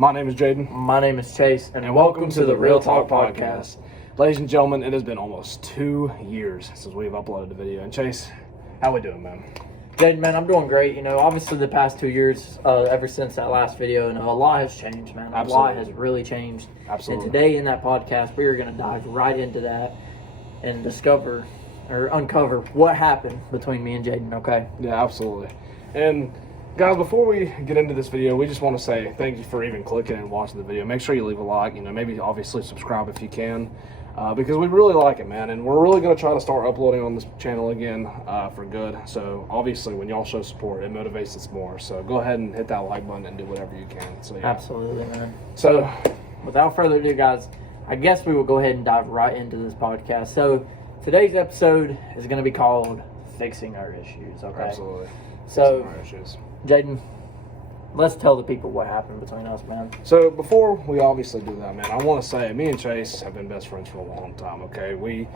My name is Jaden. My name is Chase, And welcome to the Real Talk Podcast. Ladies and gentlemen, it has been almost 2 years since we've uploaded a video. And Chase, how we doing, man? Jaden, man, I'm doing great. You know, obviously the past 2 years, ever since that last video, a lot has changed, man. A lot has really changed. Absolutely. And today in that podcast, we are going to dive right into that and uncover what happened between me and Jaden, okay? Yeah, absolutely. And guys, before we get into this video, we just want to say thank you for even clicking and watching the video. Make sure you leave a like, maybe obviously subscribe if you can, because we really like it, man. And we're really going to try to start uploading on this channel again for good. So obviously when y'all show support, it motivates us more. So go ahead and hit that like button and do whatever you can. So yeah. Absolutely, man. So without further ado, guys, I guess we will go ahead and dive right into this podcast. So today's episode is going to be called Fixing Our Issues, okay? absolutely. So, Fixing our issues. Jaden, let's tell the people what happened between us, man. So before we obviously do that, man, I want to say me and Chase have been best friends for a long time. Okay, we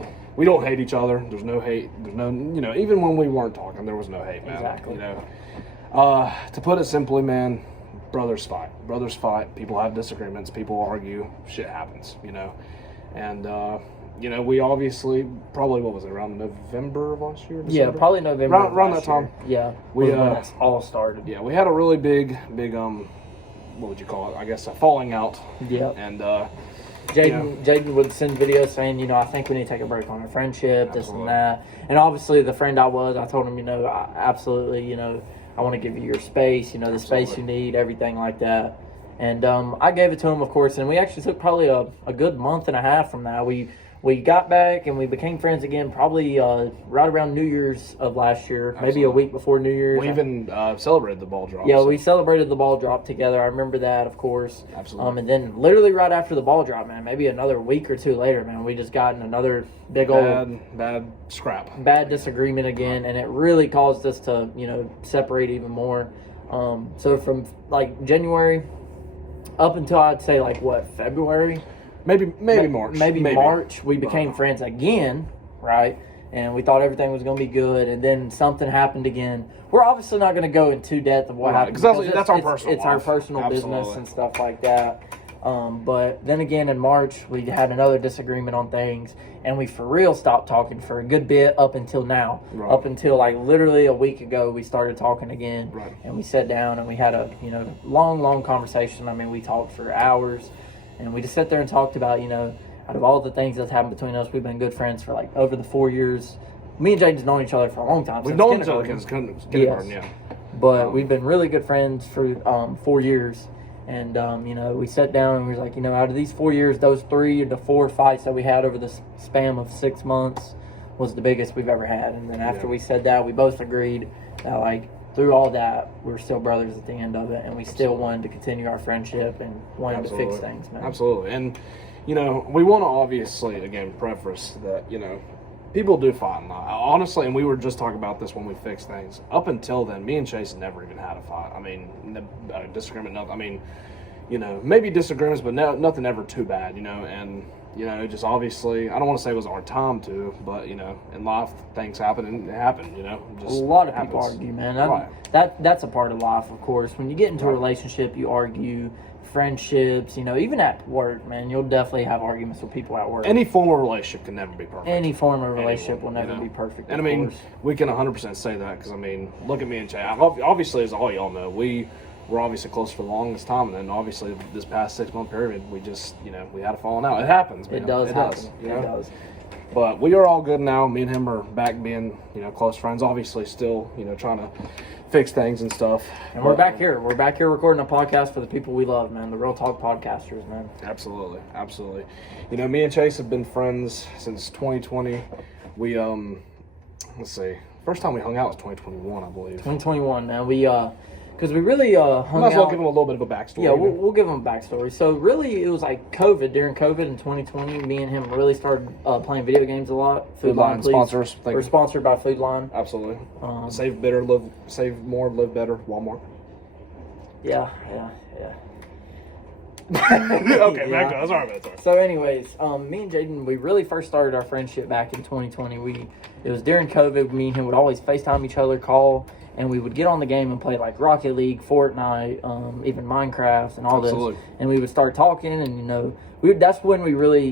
don't hate each other. There's no hate. There's no, even when we weren't talking, there was no hate, man. Exactly. To put it simply, man, brothers fight. Brothers fight. People have disagreements. People argue. Shit happens, and. We obviously probably, what was it, around November of last year? December? Yeah, probably November. Around that time. Yeah, when it all started. Yeah, we had a really big, what would you call it? I guess a falling out. Yeah. And Jaden would send videos saying, I think we need to take a break on our friendship, Absolutely. this and that. And obviously, the friend I told him, absolutely, I want to give you your space, the space you need, everything like that. And I gave it to him, of course, and we actually took probably a good month and a half from that. We got back and we became friends again probably right around New Year's of last year, Absolutely. maybe a week before New Year's. We even celebrated the ball drop. Yeah, so. we celebrated the ball drop together. I remember that, of course. Absolutely. And then literally right after the ball drop, man, maybe another week or two later, man, we just got in another bad scrap. Bad disagreement again, and it really caused us to, separate even more. So from January up until I'd say February? Maybe March. Maybe March, we became friends again, right? And we thought everything was going to be good, and then something happened again. We're obviously not going to go into depth of what happened. Because that's our personal It's our personal business and stuff like that. But then again, in March, we had another disagreement on things, and we for real stopped talking for a good bit up until now. Right. Up until literally a week ago, we started talking again. Right. And we sat down and we had a long conversation. I mean, we talked for hours. And we just sat there and talked about, out of all the things that's happened between us, we've been good friends for over the 4 years. Me and Jaden's known each other for a long time. We've known each other since kindergarten, Yes. yeah. But we've been really good friends for 4 years. And, we sat down and we were like, out of these 4 years, those 3 to 4 fights that we had over the span of 6 months was the biggest we've ever had. And then after we said that, we both agreed that, through all that, we're still brothers at the end of it, and we still wanted to continue our friendship and wanted to fix things, man. Absolutely. And, we want to obviously, again, preface that, people do fight. Honestly, and we were just talking about this when we fixed things. Up until then, me and Chase never even had a fight. I mean, disagreement, nothing. I mean, maybe disagreements, but nothing ever too bad, and... just obviously, I don't want to say it was our time to, but, in life, things happen and it happened, Just a lot of happens. people argue, man. Right. That's a part of life, of course. When you get into a relationship, you argue, friendships, even at work, man, you'll definitely have arguments with people at work. Any form of relationship can never be perfect. Any form of relationship will never be perfect, And, of course. we can 100% say that because, look at me and Chase. Obviously, as all y'all know, we're obviously close for the longest time, and then obviously this past 6 month period, we just, we had a falling out. It happens, man. It does happen. It does. But we are all good now. Me and him are back being, close friends. Obviously, still, trying to fix things and stuff. And we're back here. We're back here recording a podcast for the people we love, man. The Real Talk Podcasters, man. Absolutely. Absolutely. Me and Chase have been friends since 2020. We, let's see. First time we hung out was 2021, I believe. 2021, man. Because we really hung out. Might as well give them a little bit of a backstory. Yeah, we'll give them a backstory. So really, it was COVID. During COVID in 2020, me and him really started playing video games a lot. Food Line sponsors. We're sponsored by Food Line. Absolutely. Save more, live better. Walmart. Yeah. Okay, back to us. Sorry about that. So anyways, me and Jaden, we really first started our friendship back in 2020. It was during COVID. Me and him would always FaceTime each other, call, and we would get on the game and play like Rocket League, Fortnite, even Minecraft and all Absolutely. this. And we would start talking, and that's when we really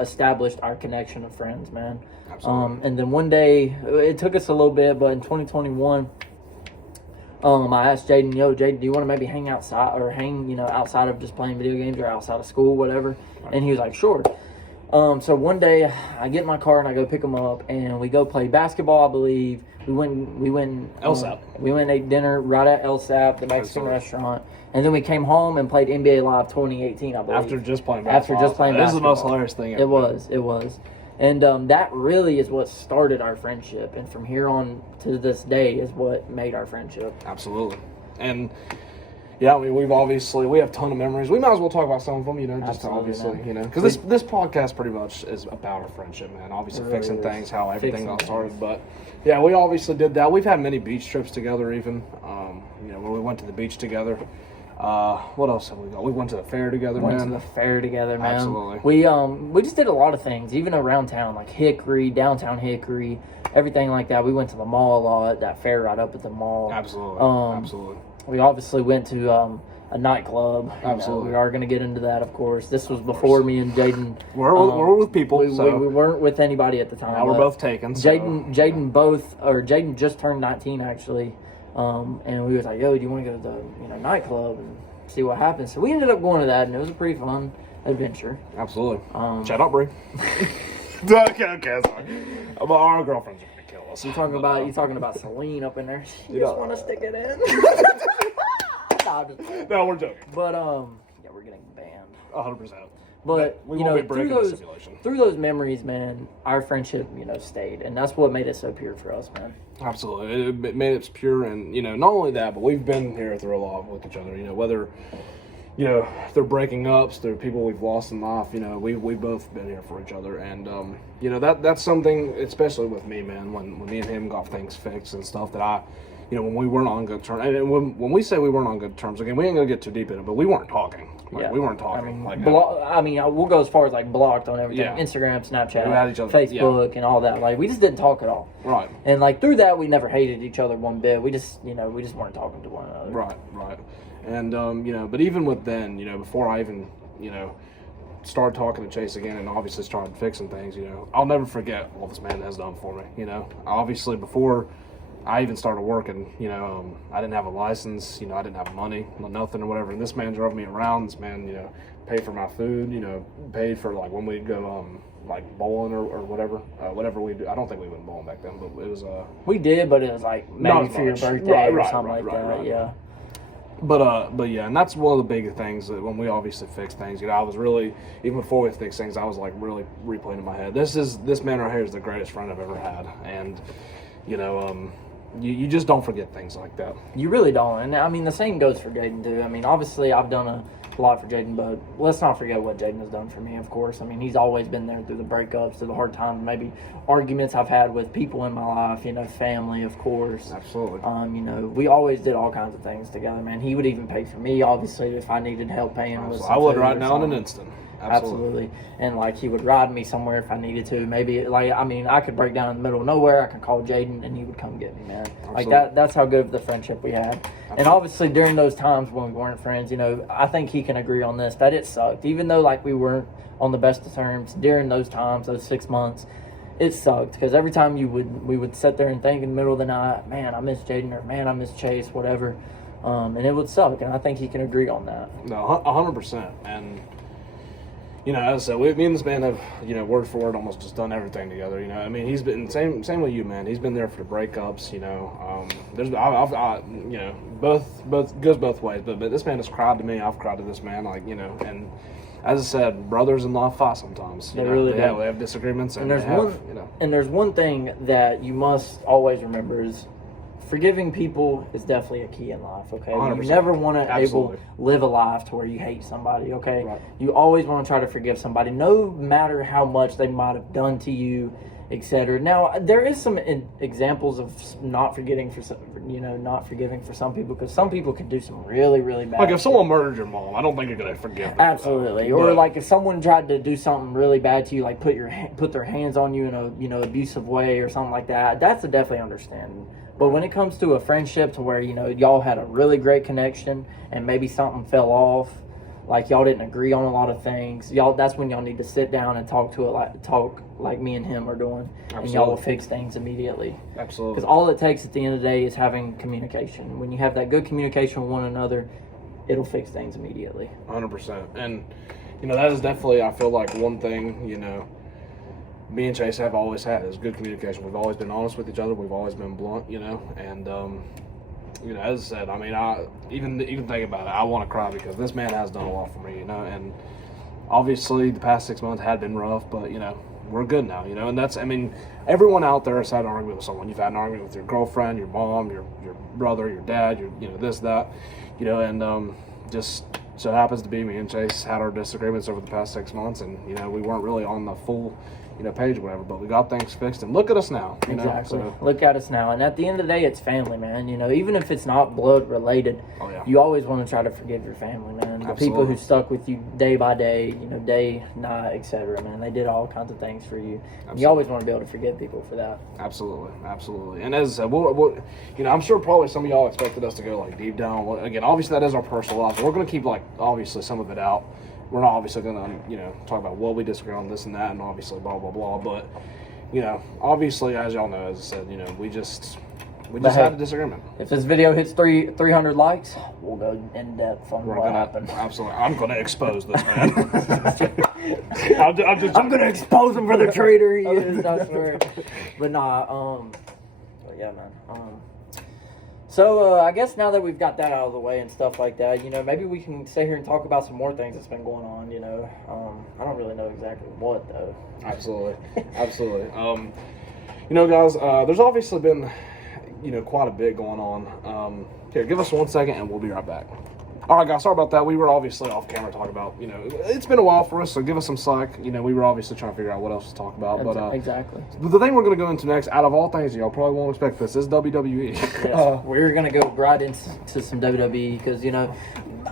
established our connection of friends, man. Absolutely. And then one day, it took us a little bit, but in 2021, I asked Jaden, Jaden, do you want to maybe hang outside or hang, outside of just playing video games or outside of school, whatever? Right. And he was like, sure. So one day I get in my car and I go pick him up and we go play basketball, I believe. We went LSAP. We went and ate dinner right at LSAP, the Mexican restaurant. And then we came home and played NBA Live 2018, I believe. After just playing basketball. This is the most hilarious thing ever. It was. And that really is what started our friendship. And from here on to this day is what made our friendship. Absolutely. And, yeah, we have a ton of memories. We might as well talk about some of them, just obviously, because this podcast pretty much is about our friendship, man. Obviously really fixing things, how everything got started. But, yeah, we obviously did that. We've had many beach trips together even, where we went to the beach together. What else have we got? We went to the fair together, man. Went to the fair together, man. Absolutely. We just did a lot of things, even around town, like Hickory, downtown Hickory, everything like that. We went to the mall a lot, that fair right up at the mall. Absolutely. Absolutely. We obviously went to a nightclub. Absolutely. We are going to get into that, of course. This was before me and Jaden. We're with people. We weren't with anybody at the time. Yeah, we're both taken. Jaden just turned 19, actually. And we was like, yo, do you want to go to the nightclub and see what happens? So we ended up going to that, and it was a pretty fun adventure. Absolutely. Shout out, Bree. okay, sorry. Our girlfriends are gonna kill us. You talking about Celine up in there? You just want to stick it in? No, we're joking. But yeah, we're getting banned. 100%. But we won't be breaking the simulation. Through those memories, man, our friendship, stayed, and that's what made it so pure for us, man. Absolutely, it made it pure, and not only that, but we've been here through a lot with each other. Whether through breaking ups, through people we've lost in life. We've both been here for each other, and that's something, especially with me, man. When me and him got things fixed and stuff, that when we weren't on good terms, and when we say we weren't on good terms, again, we ain't gonna get too deep in it, but we weren't talking. We weren't talking. We'll go as far as blocked on everything. Yeah. Instagram, Snapchat, Facebook, and all that. We just didn't talk at all. Right. And through that, we never hated each other one bit. We just weren't talking to one another. Right. And but even with then, before I even started talking to Chase again, and obviously started fixing things, I'll never forget what this man has done for me. Obviously before I even started working, I didn't have a license, I didn't have money, nothing or whatever. And this man drove me around. This man, paid for my food, paid for when we'd go bowling or whatever we do. I don't think we went bowling back then, but it was we did, but it was maybe for your birthday or something like that. Right. Yeah. But yeah, and that's one of the big things that when we obviously fix things, I was really, even before we fixed things, I was really replaying in my head. This man right here is the greatest friend I've ever had, and you just don't forget things like that. You really don't. And the same goes for Jaden too. Obviously I've done a lot for Jaden, but let's not forget what Jaden has done for me, of course. He's always been there through the breakups, through the hard times, maybe arguments I've had with people in my life, family, of course. Absolutely. We always did all kinds of things together, man. He would even pay for me, obviously, if I needed help paying with something. I would right now in an instant. Absolutely. And he would ride me somewhere if I needed to. Maybe I could break down in the middle of nowhere. I could call Jaden and he would come get me, man. Absolutely. That's how good of the friendship we had. Absolutely. And obviously during those times when we weren't friends, I think he can agree on this, that it sucked. Even though we weren't on the best of terms during those times, those 6 months, it sucked because every time we would sit there and think in the middle of the night, man, I miss Jaden, or man, I miss Chase, whatever. And it would suck, and I think he can agree on that. No, 100%. And as I said, me and this man have, word for word, almost just done everything together. He's been same with you, man. He's been there for the breakups. Both goes both ways. But this man has cried to me. I've cried to this man. And as I said, brothers in law fight sometimes. They really do. Yeah, we have disagreements, and there's one thing that you must always remember is, forgiving people is definitely a key in life, okay? 100%. You never want to live a life to where you hate somebody, okay? Right. You always want to try to forgive somebody, no matter how much they might have done to you, etc. Now, there is some examples of not forgiving for some people, because some people can do some really, really bad. If someone murdered your mom, I don't think you're gonna forgive them. Absolutely. Or if someone tried to do something really bad to you, put their hands on you in a abusive way or something like that. That's a definitely But when it comes to a friendship to where, y'all had a really great connection and maybe something fell off, like y'all didn't agree on a lot of things, that's when y'all need to sit down and talk like me and him are doing. Absolutely. And y'all will fix things immediately. Absolutely. Because all it takes at the end of the day is having communication. When you have that good communication with one another, it'll fix things immediately. 100%. And, that is definitely, I feel like, one thing, me and Chase have always had is good communication. We've always been honest with each other. We've always been blunt, and, as I said, I mean, I even think about it, I want to cry because this man has done a lot for me, and obviously the past 6 months had been rough, but, we're good now, and that's, I mean, everyone out there has had an argument with someone. You've had an argument with your girlfriend, your mom, your brother, your dad, this, that, and just so happens to be me and Chase had our disagreements over the past 6 months, and, we weren't really on the full page or whatever, but we got things fixed, and look at us now. Exactly. So, look at us now, and at the end of the day, it's family, man. Even if it's not blood related, you always want to try to forgive your family, man. The people who stuck with you day by day, day, night, etc. Man, they did all kinds of things for you. You always want to be able to forgive people for that. Absolutely. And as I said, we'll, I'm sure probably some of y'all expected us to go like deep down. Again, obviously that is our personal life. So we're going to keep obviously some of it out. We're not obviously going to, talk about what we disagree on, this and that, and obviously blah, blah, blah. But, obviously, as y'all know, as I said, we just had a disagreement. If this video hits 300 likes, we'll go in depth on what happened. Absolutely. I'm going to expose this man. I'm going to expose him for the traitor he is, I swear. But nah, but yeah, man. So, I guess now that we've got that out of the way and stuff like that, maybe we can sit here and talk about some more things that's been going on, I don't really know exactly what, though. Absolutely. Guys, there's obviously been, quite a bit going on. Here, give us 1 second and we'll be right back. All right, guys, sorry about that. We were obviously off camera talking about, it's been a while for us, so give us some slack. We were obviously trying to figure out what else to talk about. But exactly. The thing we're going to go into next, out of all things, y'all probably won't expect this, is WWE. Yes, we're going to go right into some WWE because,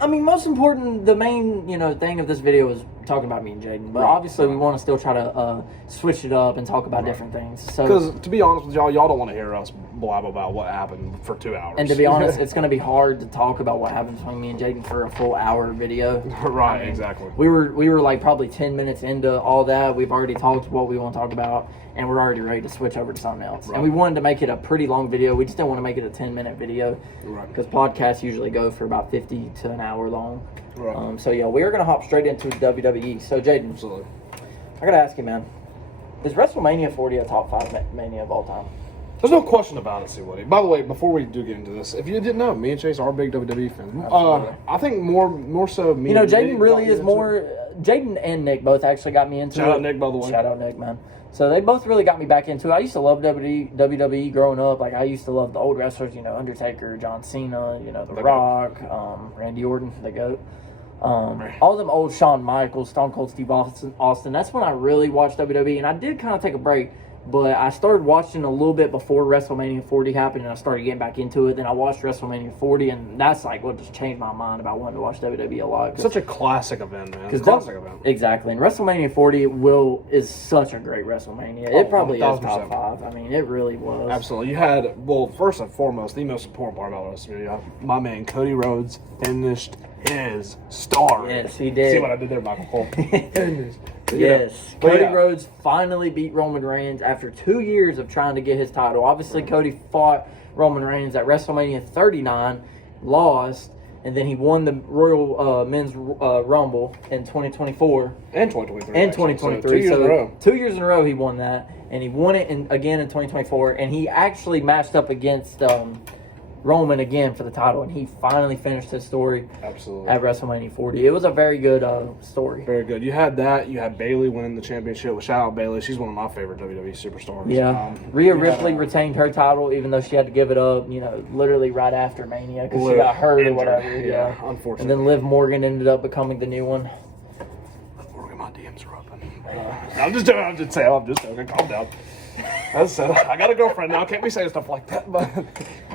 most important, the main, thing of this video is talking about me and Jaden. But obviously we want to still try to switch it up and talk about different things. Because to be honest with y'all don't want to hear us blab about what happened for 2 hours. And to be honest, it's going to be hard to talk about what happened between me and Jaden for a full hour video. Right, exactly. We were like probably 10 minutes into all that. We've already talked what we want to talk about, and we're already ready to switch over to something else. Right. And we wanted to make it a pretty long video. We just didn't want to make it a 10-minute video. Right. Because podcasts usually go for about 50 to an hour long. Right. So, yeah, we are going to hop straight into WWE. So, Jaden, absolutely. I got to ask you, man, is WrestleMania 40 a top 5 Mania of all time? There's no question about it, see, Woody. By the way, before we do get into this, if you didn't know, me and Chase are big WWE fans. I think more so me. Jaden really is more. Jaden and Nick both actually got me into it. Shout out Nick, by the way. Shout out Nick, man. So they both really got me back into it. I used to love WWE growing up. Like I used to love the old wrestlers, Undertaker, John Cena, The Rock, Randy Orton, the GOAT. All them old Shawn Michaels, Stone Cold Steve Austin. That's when I really watched WWE, and I did kind of take a break. But I started watching a little bit before WrestleMania 40 happened, and I started getting back into it. Then I watched WrestleMania 40, and that's like what just changed my mind about wanting to watch WWE a lot. Such a classic event, man. Classic event. Exactly. And WrestleMania 40 is such a great WrestleMania. It probably is top 5. I mean, it really was. Absolutely. You had, first and foremost, the most important part about WrestleMania, my man Cody Rhodes finished his story. Yes, he did. See what I did there, Michael? Yes. Cody Rhodes finally beat Roman Reigns after 2 years of trying to get his title. Obviously, Cody fought Roman Reigns at WrestleMania 39, lost, and then he won the Royal Men's Rumble in 2024. And 2023. And 2023. So 2 years in a row. 2 years in a row he won that, and he won it again in 2024, and he actually matched up against Roman again for the title, and he finally finished his story. Absolutely. At WrestleMania 40. It was a very good story. Very good. You had that. You had Bayley winning the championship. Well, shout out Bayley. She's one of my favorite WWE superstars. Yeah. Rhea Ripley retained her title, even though she had to give it up, literally right after Mania because she got hurt or whatever. Yeah, unfortunately. And then Liv Morgan ended up becoming the new one. Morgan, my DMs are open. I'm just joking. Calm down. As I said, I got a girlfriend now. Can't be saying stuff like that, but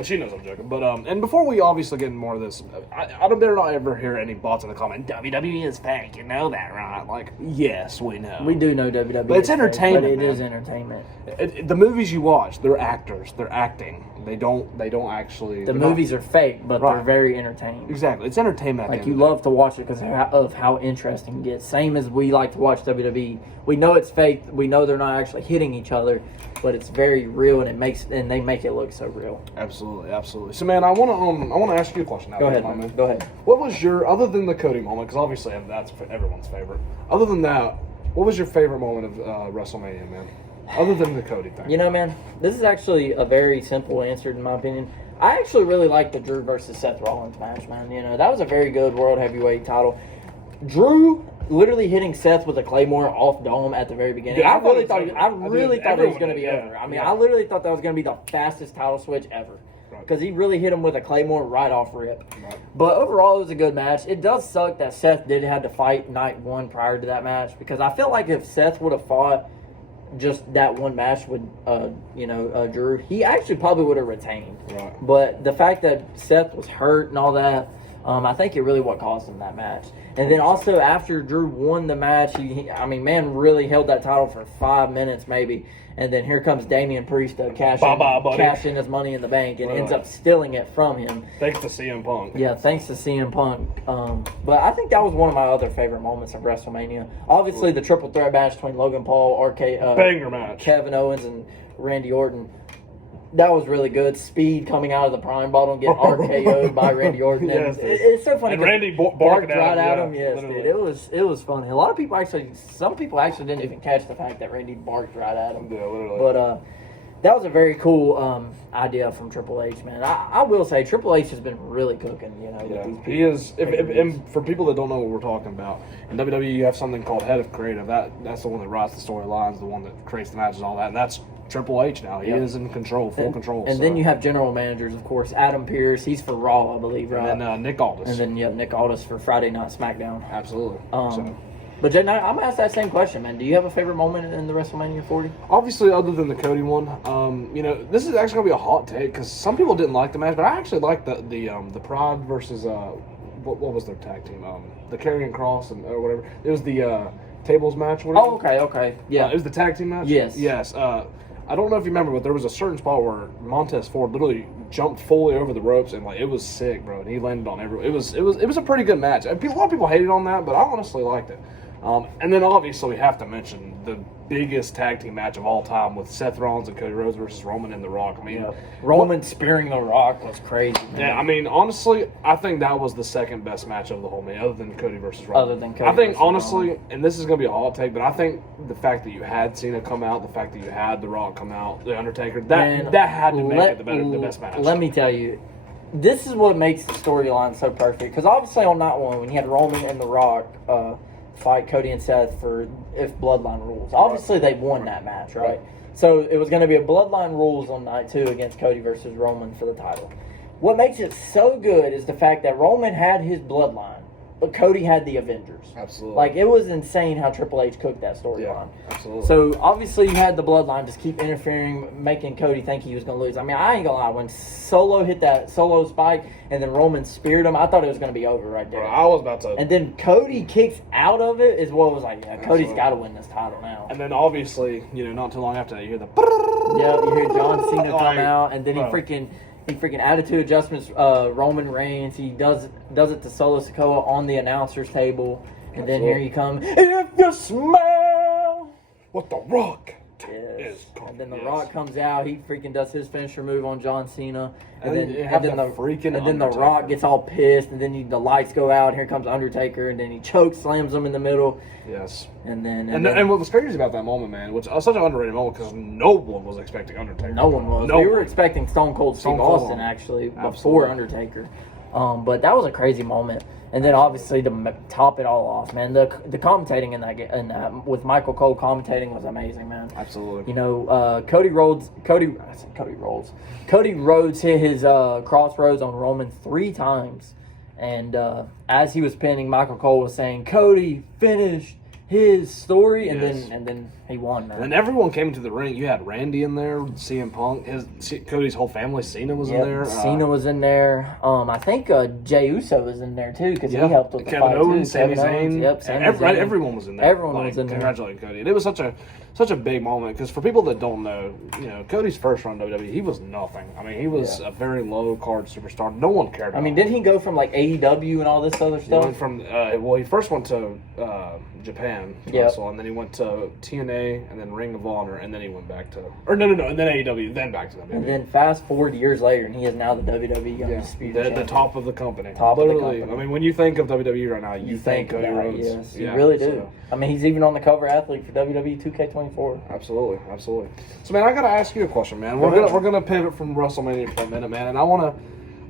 she knows I'm joking. But and before we obviously get into more of this, I better not ever hear any bots in the comment. WWE is fake, you know that, right? Like, yes, we know. We do know WWE. But it's entertainment. But it is entertainment. The movies you watch, they're actors. They're acting. They don't actually. The movies are fake, but Right. they're very entertaining. Exactly. It's entertainment. Like, you love to watch it because of how interesting it gets. Same as we like to watch WWE. We know it's fake. We know they're not actually hitting each other, but it's very real, and they make it look so real. Absolutely, absolutely. So, man, I want to ask you a question. Now, Go ahead, man. man. Go ahead. What was your, other than the Cody moment, because obviously that's everyone's favorite. Other than that, what was your favorite moment of WrestleMania, man? Other than the Cody thing. You know, man, this is actually a very simple answer in my opinion. I actually really liked the Drew versus Seth Rollins match, man. You know, that was a very good World Heavyweight title. Drew literally hitting Seth with a Claymore off dome at the very beginning. Dude, I really thought it everyone was going to be did, over. I mean, yeah. I literally thought that was going to be the fastest title switch ever. Because he really hit him with a Claymore right off rip. Right. But overall, it was a good match. It does suck that Seth did have to fight night one prior to that match. Because I feel like if Seth would have fought just that one match with, Drew, he actually probably would have retained. Right. But the fact that Seth was hurt and all that, I think it really what caused him that match. And then also after Drew won the match, man really held that title for 5 minutes maybe. And then here comes Damian Priest to cash in his money in the bank and ends up stealing it from him. Thanks to CM Punk. Yeah, thanks to CM Punk. But I think that was one of my other favorite moments of WrestleMania. Obviously, the triple threat match between Logan Paul, Banger match. Kevin Owens, and Randy Orton. That was really good. Speed coming out of the prime bottle and getting RKO'd by Randy Orton. Yes, it's so funny. And Randy barked right at him. Yes, literally. dude. It was funny. A lot of people some people actually didn't even catch the fact that Randy barked right at him. Yeah, literally. But that was a very cool idea from Triple H, man. I will say Triple H has been really cooking, with these people. He is. And for people that don't know what we're talking about, in WWE you have something called head of creative. That's the one that writes the storylines, the one that creates the matches, all that. And that's Triple H now. He is in control, full control. And then you have general managers, of course. Adam Pearce, he's for Raw, I believe, right? And then Nick Aldis. And then you have Nick Aldis for Friday Night SmackDown. Absolutely. But Jay, I'm going to ask that same question, man. Do you have a favorite moment in the WrestleMania 40? Obviously, other than the Cody one, this is actually going to be a hot take because some people didn't like the match, but I actually liked the Pride versus, what was their tag team? The Karrion Kross or whatever. It was the tables match. Whatever. Oh, okay. Yeah. It was the tag team match? Yes. Yes. I don't know if you remember, but there was a certain spot where Montez Ford literally jumped fully over the ropes and it was sick, bro. And he landed on everyone. It was a pretty good match. A lot of people hated on that, but I honestly liked it. And then obviously we have to mention the biggest tag team match of all time with Seth Rollins and Cody Rhodes versus Roman and The Rock. I mean, Roman spearing The Rock was crazy. Man. Yeah, I mean, honestly, I think that was the second best match of the whole match, other than Cody versus Roman. Other than Cody I think versus honestly, Roman. and this is going to be a hot take, but I think the fact that you had Cena come out, the fact that you had The Rock come out, The Undertaker, that had to make it the best match. Let me tell you, this is what makes the storyline so perfect. Because obviously on night one, when you had Roman and The Rock fight Cody and Seth for if Bloodline rules. Obviously, they won that match, right? So it was going to be a Bloodline rules on night two against Cody versus Roman for the title. What makes it so good is the fact that Roman had his Bloodline, but Cody had the Avengers. Absolutely. Like, it was insane how Triple H cooked that storyline. Yeah, absolutely. So, obviously, you had the Bloodline just keep interfering, making Cody think he was going to lose. I mean, I ain't going to lie. When Solo hit that Solo spike and then Roman speared him, I thought it was going to be over right there. Bro, I was about to. And then Cody kicks out of it is what was like, yeah, Cody's got to win this title now. And then obviously, not too long after that, you hear the. Yeah, you hear John Cena come out, and then bro. he freaking attitude adjustments Roman Reigns. He does it to Solo Sikoa on the announcer's table. And then here you come. If you smell what The Rock yes. is called. And then The Rock comes out. He freaking does his finisher move on John Cena. And then The Rock gets all pissed. And then the lights go out. Here comes Undertaker. And then he choke slams him in the middle. Yes. And then and what was crazy about that moment, man, which was such an underrated moment because no one was expecting Undertaker. No one was. We were expecting Stone Cold Steve Austin actually before Undertaker. But that was a crazy moment. And then obviously to top it all off, man, the commentating in that with Michael Cole commentating was amazing, man. Absolutely. Cody Rhodes hit his crossroads on Roman 3 times, and as he was pinning, Michael Cole was saying, "Cody finished his story," and then he won, man. And everyone came to the ring. You had Randy in there, CM Punk, Cody's whole family. Cena was in there. Cena was in there. I think Jey Uso was in there too because he helped with the Kevin fight Owens, too. Sami Zayn. Yep, Sami Zayn. Everyone was in there. Everyone was in there. Congratulating Cody. And it was such a such a big moment because for people that don't know, Cody's first run in WWE, he was nothing. I mean, he was a very low card superstar. No one cared about I mean, him. didn't he go from like AEW and all this other He stuff? went from he first went to Japan, to Yep. wrestle, and then he went to TNA, and then Ring of Honor, and then he went back to and then AEW, then back to WWE. And then fast forward years later, and he is now the WWE Undisputed the Champion. top of the company. Top of the Literally, company. I mean, when you think of WWE right now, you think Cody that, Rhodes. Yes, you Yeah, really do. so- I mean, he's even on the cover athlete for WWE 2K24. Absolutely. So, man, I gotta ask you a question, man. Go ahead. We're gonna pivot from WrestleMania for a minute, man, and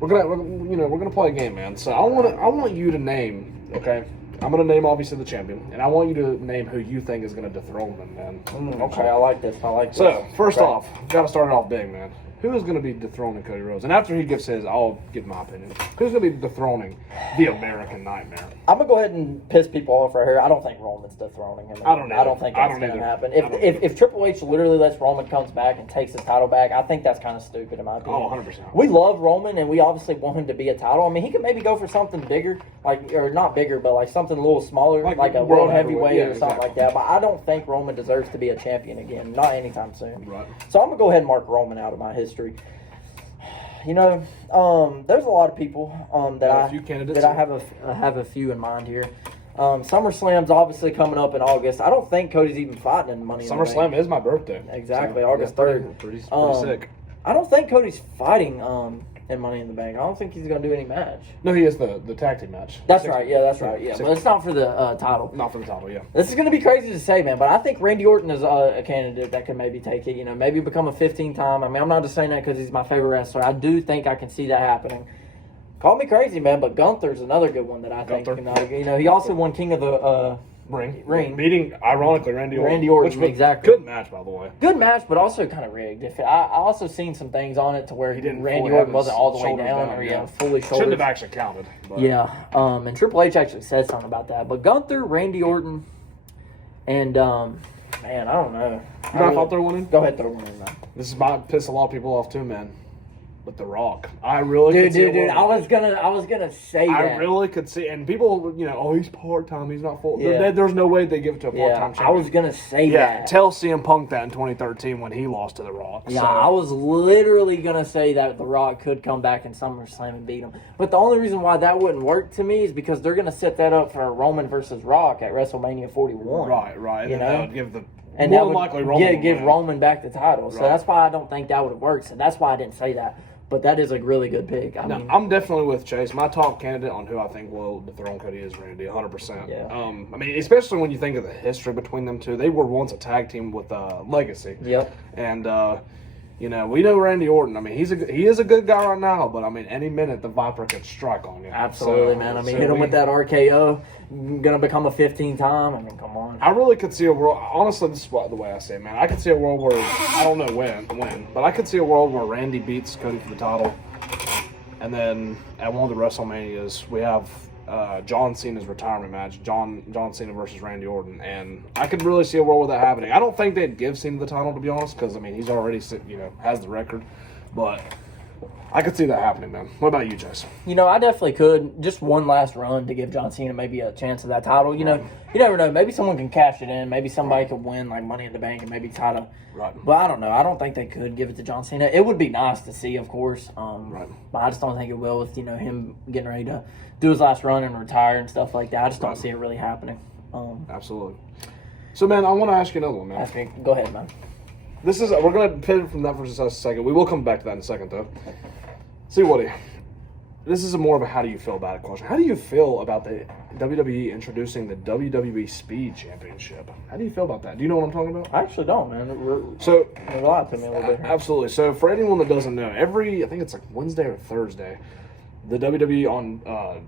we're gonna play a game, man. So I want you to name, okay? I'm gonna name obviously the champion, and I want you to name who you think is gonna dethrone him, man. Okay, I like this. So first Okay. off, gotta start it off big, man. Who is going to be dethroning Cody Rhodes? And after he gives his, I'll give my opinion. Who's going to be dethroning the American Nightmare? I'm gonna go ahead and piss people off right here. I don't think Roman's dethroning him. I don't I don't either. think I that's don't gonna either. happen. I don't If Triple H literally lets Roman comes back and takes his title back, I think that's kind of stupid in my opinion. Oh, 100%. We love Roman, and we obviously want him to be a title. I mean, he could maybe go for something bigger, or not bigger, but like something a little smaller, Like like a world world heavyweight, heavyweight yeah, or something exactly. like that. But I don't think Roman deserves to be a champion again, not anytime soon. Right. So I'm gonna go ahead and mark Roman out of my history. There's a lot of people that Got a few candidates I here. have a few in mind here. SummerSlam's obviously coming up in August. I don't think Cody's even fighting in Money in the Bank. SummerSlam is my birthday. Exactly, So, August yeah, 3rd. Pretty Um, sick. I don't think Cody's fighting in Money in the Bank. I don't think he's going to do any match. No, he is the tag team match. That's 60. right. Yeah, that's right. Yeah, but it's not for the title. Not for the title, yeah. This is going to be crazy to say, man, but I think Randy Orton is a candidate that could maybe take it. Maybe become a 15-time. I mean, I'm not just saying that because he's my favorite wrestler. I do think I can see that happening. Call me crazy, man, but Gunther's another good one that I think. Gunther. He also won King of the Ring. Meeting, ironically, Randy Orton. Randy Orton, Which was exactly. Good match, by the way. good match, but also kind of rigged. I also seen some things on it to where He didn't Randy fully have Orton wasn't his all the way shoulders down, down, or yeah. fully Shouldn't shoulders. have actually counted. But. Yeah, and Triple H actually said something about that. But Gunther, Randy Orton, and man, I don't know. You know if I'll throw one in? Go ahead, throw one in, man. This might piss a lot of people off too, man. But The Rock. I really Dude, could see a dude, world- I was gonna say that. I really could see, and people, he's part-time, he's not full. Yeah. There's no way they give it to a part-time Yeah, champion. I was gonna say Yeah, that. tell CM Punk that in 2013 when he lost to The Rock. Yeah, So- I was literally gonna say that The Rock could come back in SummerSlam and beat him. But the only reason why that wouldn't work to me is because they're gonna set that up for Roman versus Rock at WrestleMania 41. Right. You And know? that would give the And more that than would likely Roman give win. Roman back the title. So Right. that's why I don't think that would have worked. So that's why I didn't say that. But that is a really good pick. I No, mean, I'm definitely with Chase. My top candidate on who I think will dethrone Cody is Randy, 100%. Yeah. I mean, especially when you think of the history between them two. They were once a tag team with Legacy. yep. And we know Randy Orton. I mean, he is a good guy right now, but I mean, any minute the Viper could strike on you. Absolutely, So- man. I mean, so hit him we- with that RKO. Gonna become a 15-time. I mean, come on. I really could see a world. Honestly, this is the way I say it, man. I could see a world where I don't know when, but I could see a world where Randy beats Cody for the title, and then at one of the WrestleManias we have John Cena's retirement match, John Cena versus Randy Orton, and I could really see a world with that happening. I don't think they'd give Cena the title, to be honest, because I mean he's already has the record, but I could see that happening, man. What about you, Chase? I definitely could. Just one last run to give John Cena maybe a chance of that title. You never know. Maybe someone can cash it in. Maybe somebody could win like Money in the Bank and maybe tie to. Right. But I don't know. I don't think they could give it to John Cena. It would be nice to see, of course. Right. But I just don't think it will with him getting ready to do his last run and retire and stuff like that. I just don't Right. see it really happening. Absolutely. So, man, I want to ask you another one, man. Ask me. Go ahead, man. We're going to pivot from that for just a second. We will come back to that in a second, though. See, Woody, this is more of a how do you feel about it question. How do you feel about the WWE introducing the WWE Speed Championship? How do you feel about that? Do you know what I'm talking about? I actually don't, man. So, Rely to me a little bit. Here. absolutely. So, for anyone that doesn't know, I think it's like Wednesday or Thursday, the WWE on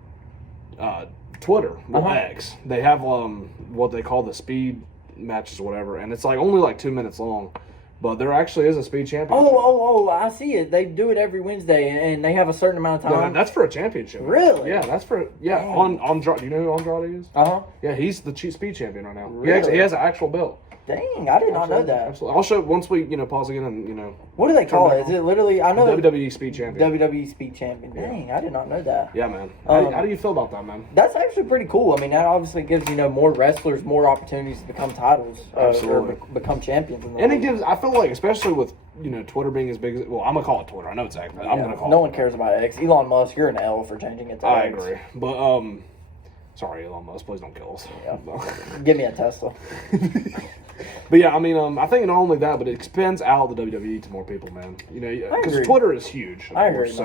Twitter, well, X, they have what they call the speed matches or whatever, and it's like only like 2 minutes long. But there actually is a speed championship. Oh! I see it. They do it every Wednesday, and they have a certain amount of No, time. that's for a championship. Really? Yeah, that's for Dang. Andrade. Do you know who Andrade is? Uh huh. Yeah, he's the speed champion right now. Really? He has an actual belt. Dang, I did not know that. Absolutely. I'll show once we pause again and What do they call it? Is it literally? I know WWE Speed Champion. WWE Speed Champion. Dang, I did not know that. Yeah, man. How do you feel about that, man? That's actually pretty cool. I mean, that obviously gives more wrestlers more opportunities to become titles or become champions. And it gives. I feel like, especially with Twitter being as big as I'm gonna call it Twitter. I know it's X, but I'm gonna call it. No one cares about X. Elon Musk, you're an L for changing it to I X. agree, but sorry, Elon Musk, please don't kill us. Yeah. Give me a Tesla. But yeah, I mean, I think not only that, but it expands out the WWE to more people, man. Because Twitter is huge. I agree.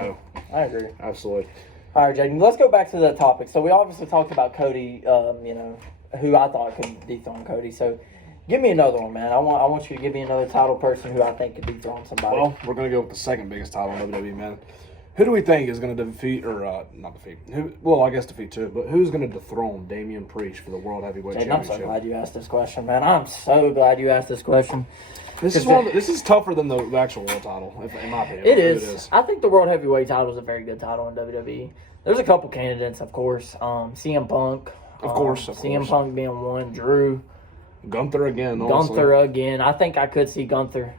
I agree. Absolutely. All right, Jaden, let's go back to the topic. So we obviously talked about Cody, who I thought could dethrone Cody. So give me another one, man. I want you to give me another title person who I think could dethrone somebody. Well, we're going to go with the second biggest title in WWE, man. Who do we think is going to defeat, or not defeat? I guess defeat too. But who's going to dethrone Damian Priest for the World Heavyweight Championship? I'm so glad you asked this question, man. I'm so glad you asked this question. This is tougher than the actual world title, in my opinion. It is. I think the World Heavyweight title is a very good title in WWE. There's a couple candidates, of course. CM Punk. Of course. CM Punk being one. Drew. Gunther again. Honestly. Gunther again. I think I could see Gunther.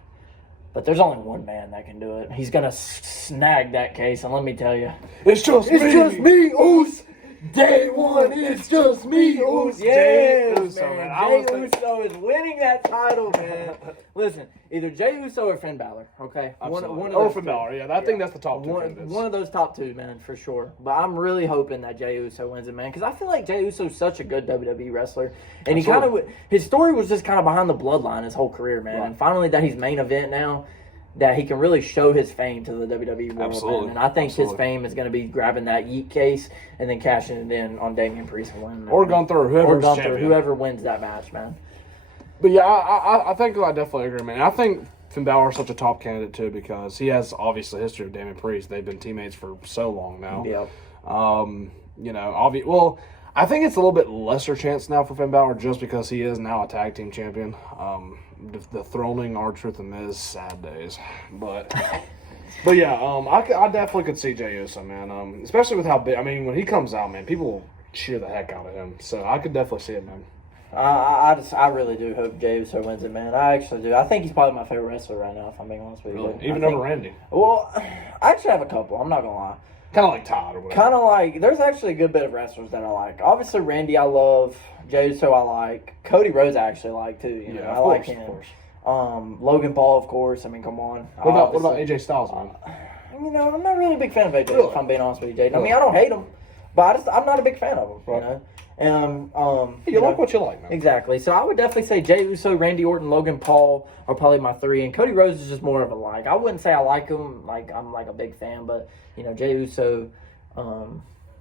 But there's only one man that can do it. He's going to snag that case, and let me tell you. It's just me, Oos. Day one, it's just me, Oos. Yes, Jey Uso, man. Jey Uso is winning that title, man. Listen, either Jey Uso or Finn Balor, okay? One of those Finn Balor, yeah. I think that's the top two candidates. One of those top two, man, for sure. But I'm really hoping that Jey Uso wins it, man, because I feel like Jey Uso's such a good WWE wrestler. And his story was just kind of behind the bloodline his whole career, man. Right. And finally that he's main event now, that he can really show his fame to the WWE world. Absolutely. Man. And I think his fame is going to be grabbing that Yeet case and then cashing it in on Damian Priest and winning. Or Gunther, or whoever wins that match, man. But yeah, I think I definitely agree, man. I think Finn Balor is such a top candidate too because he has obviously a history of Damian Priest. They've been teammates for so long now. Yep. I think it's a little bit lesser chance now for Finn Balor just because he is now a tag team champion. The throning R-Truth and Miz, sad days. But yeah, I definitely could see Jey Uso, man. Especially with how big. I mean, when he comes out, man, people will cheer the heck out of him. So I could definitely see it, man. I really do hope Jey Uso wins it, man. I actually do. I think he's probably my favorite wrestler right now, if I'm being honest with you. Really? Even over Randy? Well, I actually have a couple. I'm not going to lie. Kind of like Todd or whatever. Kind of like, there's actually a good bit of wrestlers that I like. Obviously, Randy I love. Jey Uso I like. Cody Rhodes I actually like, too. I like him. Of course. Logan Paul, of course. I mean, come on. What about AJ Styles, man? I'm not really a big fan of AJ, if I'm being honest with you, Jaden. I mean, I don't hate him, but I'm not a big fan of him, right. And, you like what you like, man. Exactly. So I would definitely say Jey Uso, Randy Orton, Logan Paul are probably my three, and Cody Rhodes is just more of a like. I wouldn't say I like him, like I'm like a big fan, but, Jey Uso,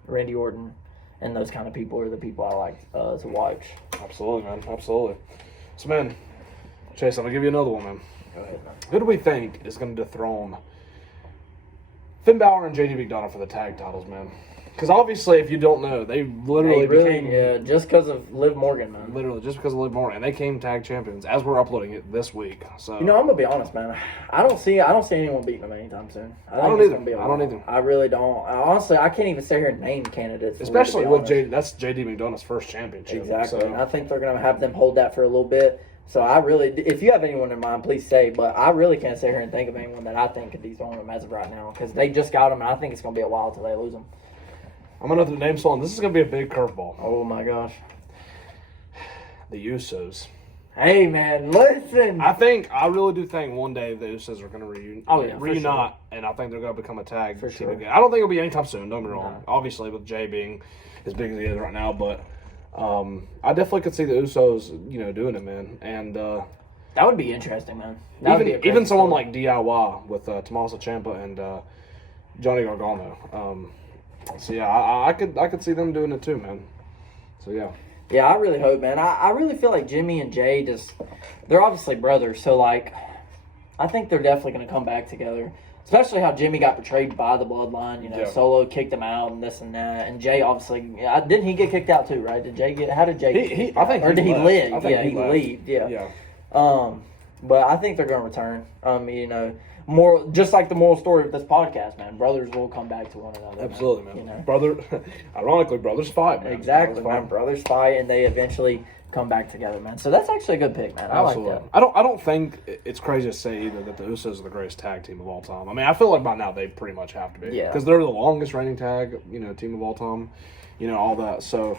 Randy Orton, and those kind of people are the people I like to watch. Absolutely, man. Absolutely. So, man, Chase, I'm going to give you another one, man. Go ahead, man. Who do we think is going to dethrone Finn Balor and JD McDonough for the tag titles, man? Because obviously, if you don't know, they literally became... just because of Liv Morgan, man. Literally, just because of Liv Morgan. And they came tag champions as we're uploading it this week. So I'm going to be honest, man. I don't see anyone beating them anytime soon. I don't either. I really don't. Honestly, I can't even sit here and name candidates. Especially with that's JD McDonough's first championship. Exactly. So. And I think they're going to have them hold that for a little bit. So if you have anyone in mind, please say. But I really can't sit here and think of anyone that I think could dethrone them as of right now. Because they just got them, and I think it's going to be a while till they lose them. I'm going to name someone. This is going to be a big curveball. Oh, my gosh. The Usos. Hey, man, listen. I really do think one day the Usos are going to reunite. Sure. And I think they're going to become a tag for team sure. again. I don't think it'll be anytime soon, don't get me wrong. No. Obviously, with Jay being as big as he is right now. But I definitely could see the Usos, doing it, man. And that would be interesting, man. Even someone like DIY with Tommaso Ciampa and Johnny Gargano. So yeah, I could see them doing it too, man. So yeah. Yeah, I really hope, man. I really feel like Jimmy and Jay they're obviously brothers, so like I think they're definitely gonna come back together. Especially how Jimmy got betrayed by the bloodline, Yeah. Solo kicked him out and this and that. And Jay obviously didn't he get kicked out too, right? How did Jay I think did he leave? Yeah, he left. Yeah. Yeah. But I think they're gonna return. More just like the moral story of this podcast, man. Brothers will come back to one another. Absolutely, man. Ironically, brothers fight, man. Exactly, man. Brothers fight, and they eventually come back together, man. So that's actually a good pick, man. I Absolutely. like that. I don't think it's crazy to say either that the Usos are the greatest tag team of all time. I mean, I feel like by now they pretty much have to be. Yeah. Because they're the longest reigning tag, team of all time. All that. So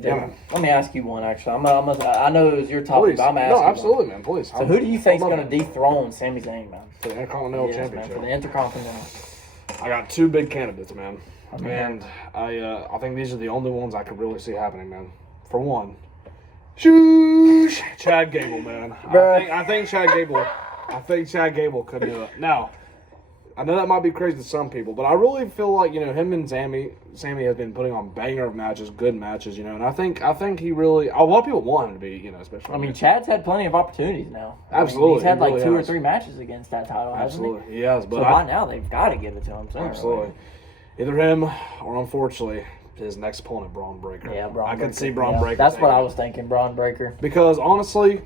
Yeah, let me ask you one. Actually, I know it was your topic, please. but I'm asking. No, absolutely, man. Please. So who do you think is going to dethrone Sami Zayn, man? for the Intercontinental Yes, man, Championship? for the Intercontinental. I got two big candidates, man. Okay. And I think these are the only ones I could really see happening, man. For one, shoosh, Chad Gable, man. Bruh. I think Chad Gable could do it. Now, I know that might be crazy to some people, but I really feel like him and Sammy has been putting on banger of matches, good matches, and I think he really a lot of people want him to be, especially. I mean, Chad's had plenty of opportunities now. Absolutely, he's had he like really 2 or has. 3 matches against that title, hasn't he? Absolutely, he has, but So by now they've got to give it to him. Sooner or absolutely, later. either him or unfortunately his next opponent, Braun Breaker. Yeah, Braun I Breaker. could see Braun Yeah, Breaker. That's what taking I it. was thinking, Braun Breaker. Because honestly,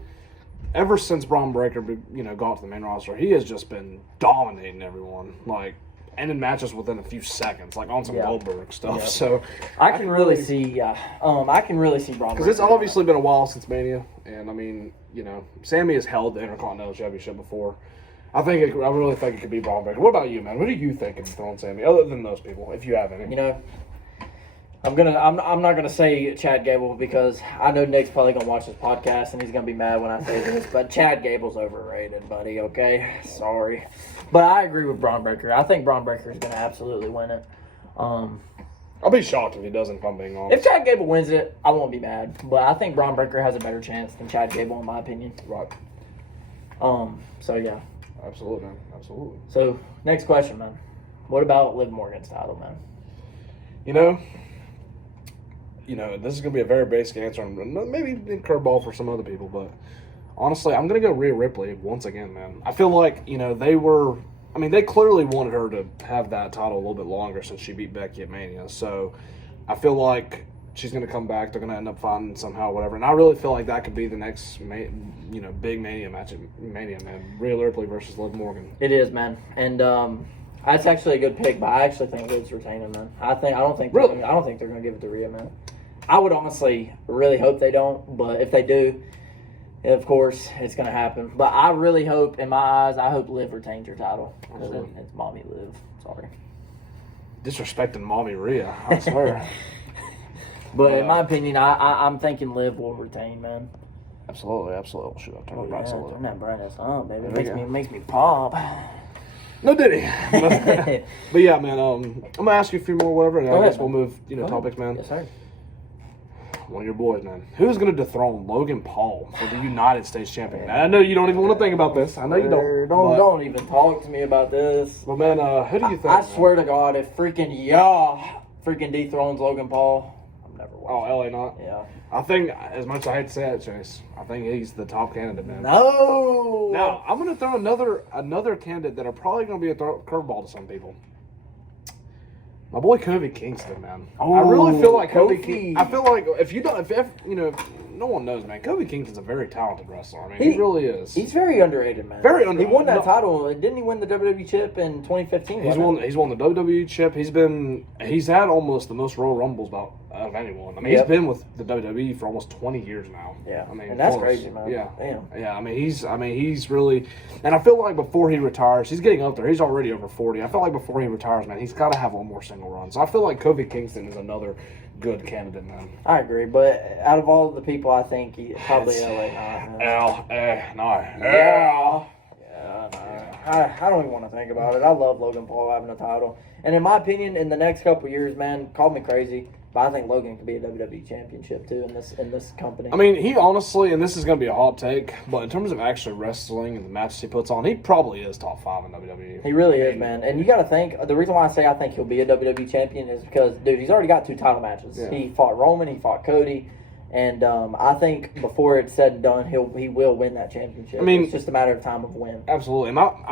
ever since Braun Breaker, got to the main roster, he has just been dominating everyone, like ending matches within a few seconds, like on some Yeah. Goldberg stuff. Yeah. So I can really see, I can really see Braun. because it's obviously been a while since Mania, and I mean, Sammy has held the Intercontinental Championship before. I really think it could be Braun Breaker. What about you, man? What do you think of throwing Sammy, other than those people, if you have any? I'm not gonna say Chad Gable because I know Nick's probably gonna watch this podcast and he's gonna be mad when I say this, but Chad Gable's overrated, buddy. Okay, sorry, but I agree with Braun Breaker. I think Braun Breaker is gonna absolutely win it. I'll be shocked if he doesn't, if I'm being If honest. Chad Gable wins it, I won't be mad, but I think Braun Breaker has a better chance than Chad Gable in my opinion. Right. So yeah. Absolutely, man. Absolutely. So next question, man. What about Liv Morgan's title, man? This is going to be a very basic answer, and maybe a curveball for some other people, but honestly, I'm going to go Rhea Ripley once again, man. I feel like, they clearly wanted her to have that title a little bit longer since she beat Becky at Mania, so I feel like she's going to come back, they're going to end up fighting somehow, whatever, and I really feel like that could be the next, big Mania match at Mania, man. Rhea Ripley versus Liv Morgan. It is, man, and that's actually a good pick, but I actually think Liv's retaining, man. I don't think Really? they're gonna give it to Rhea, man. I would honestly really hope they don't, but if they do, of course it's gonna happen. But I really hope, in my eyes, I hope Liv retains her title. Absolutely. It's Mommy Liv. Sorry, Disrespecting Mommy Rhea, I swear. but in my opinion, I'm thinking Liv will retain, man. Absolutely. Shoot, I'll turn it back Turn slowly. that brightness on, baby. There we It makes me pop. No diddy. But yeah, man, I'm gonna ask you a few more, whatever, and Go I ahead, guess we'll man. move, topics, man. Yes, sir. One of your boys, man. Who's gonna dethrone Logan Paul for the United States champion? Now, I know you don't even want to think about this. I know you don't. Don't even talk to me about this. But man, who do you think? I man? swear to God, if freaking dethrones Logan Paul, I'm never Oh, watching. LA not. Yeah. I think, as much as I hate to say it, Chase, I think he's the top candidate, man. No. Now, I'm going to throw another candidate that are probably going to be a curveball to some people. My boy Kofi Kingston, man. I really feel like Kofi. I feel like if no one knows, man. Kofi Kingston's a very talented wrestler. I mean, he really is. He's very underrated, man. Very He underrated. won that No. title. Didn't he win the WWE chip in 2015? He's won the WWE chip. He's had almost the most Royal Rumbles out of anyone. I mean, Yep. he's been with the WWE for almost 20 years now. Yeah. I mean, And that's close. crazy, man. Yeah. Damn. Yeah, I mean he's really, and I feel like before he retires, he's getting up there. He's already over 40. I feel like before he retires, man, he's got to have one more single run. So I feel like Kofi Kingston is another good candidate, man. I agree, but out of all the people, I think probably LA. No. Yeah. Yeah, no. I don't even want to think about it. I love Logan Paul having a title. And in my opinion, in the next couple of years, man, call me crazy, but I think Logan could be a WWE championship too in this company. I mean, he honestly, and this is going to be a hot take, but in terms of actually wrestling and the matches he puts on, he probably is top 5 in WWE. He really is, man. And you got to think, the reason why I say I think he'll be a WWE champion is because, dude, he's already got 2 title matches. Yeah. He fought Roman, he fought Cody. And I think before it's said and done, he will win that championship. I mean, it's just a matter of time of when. Absolutely. Not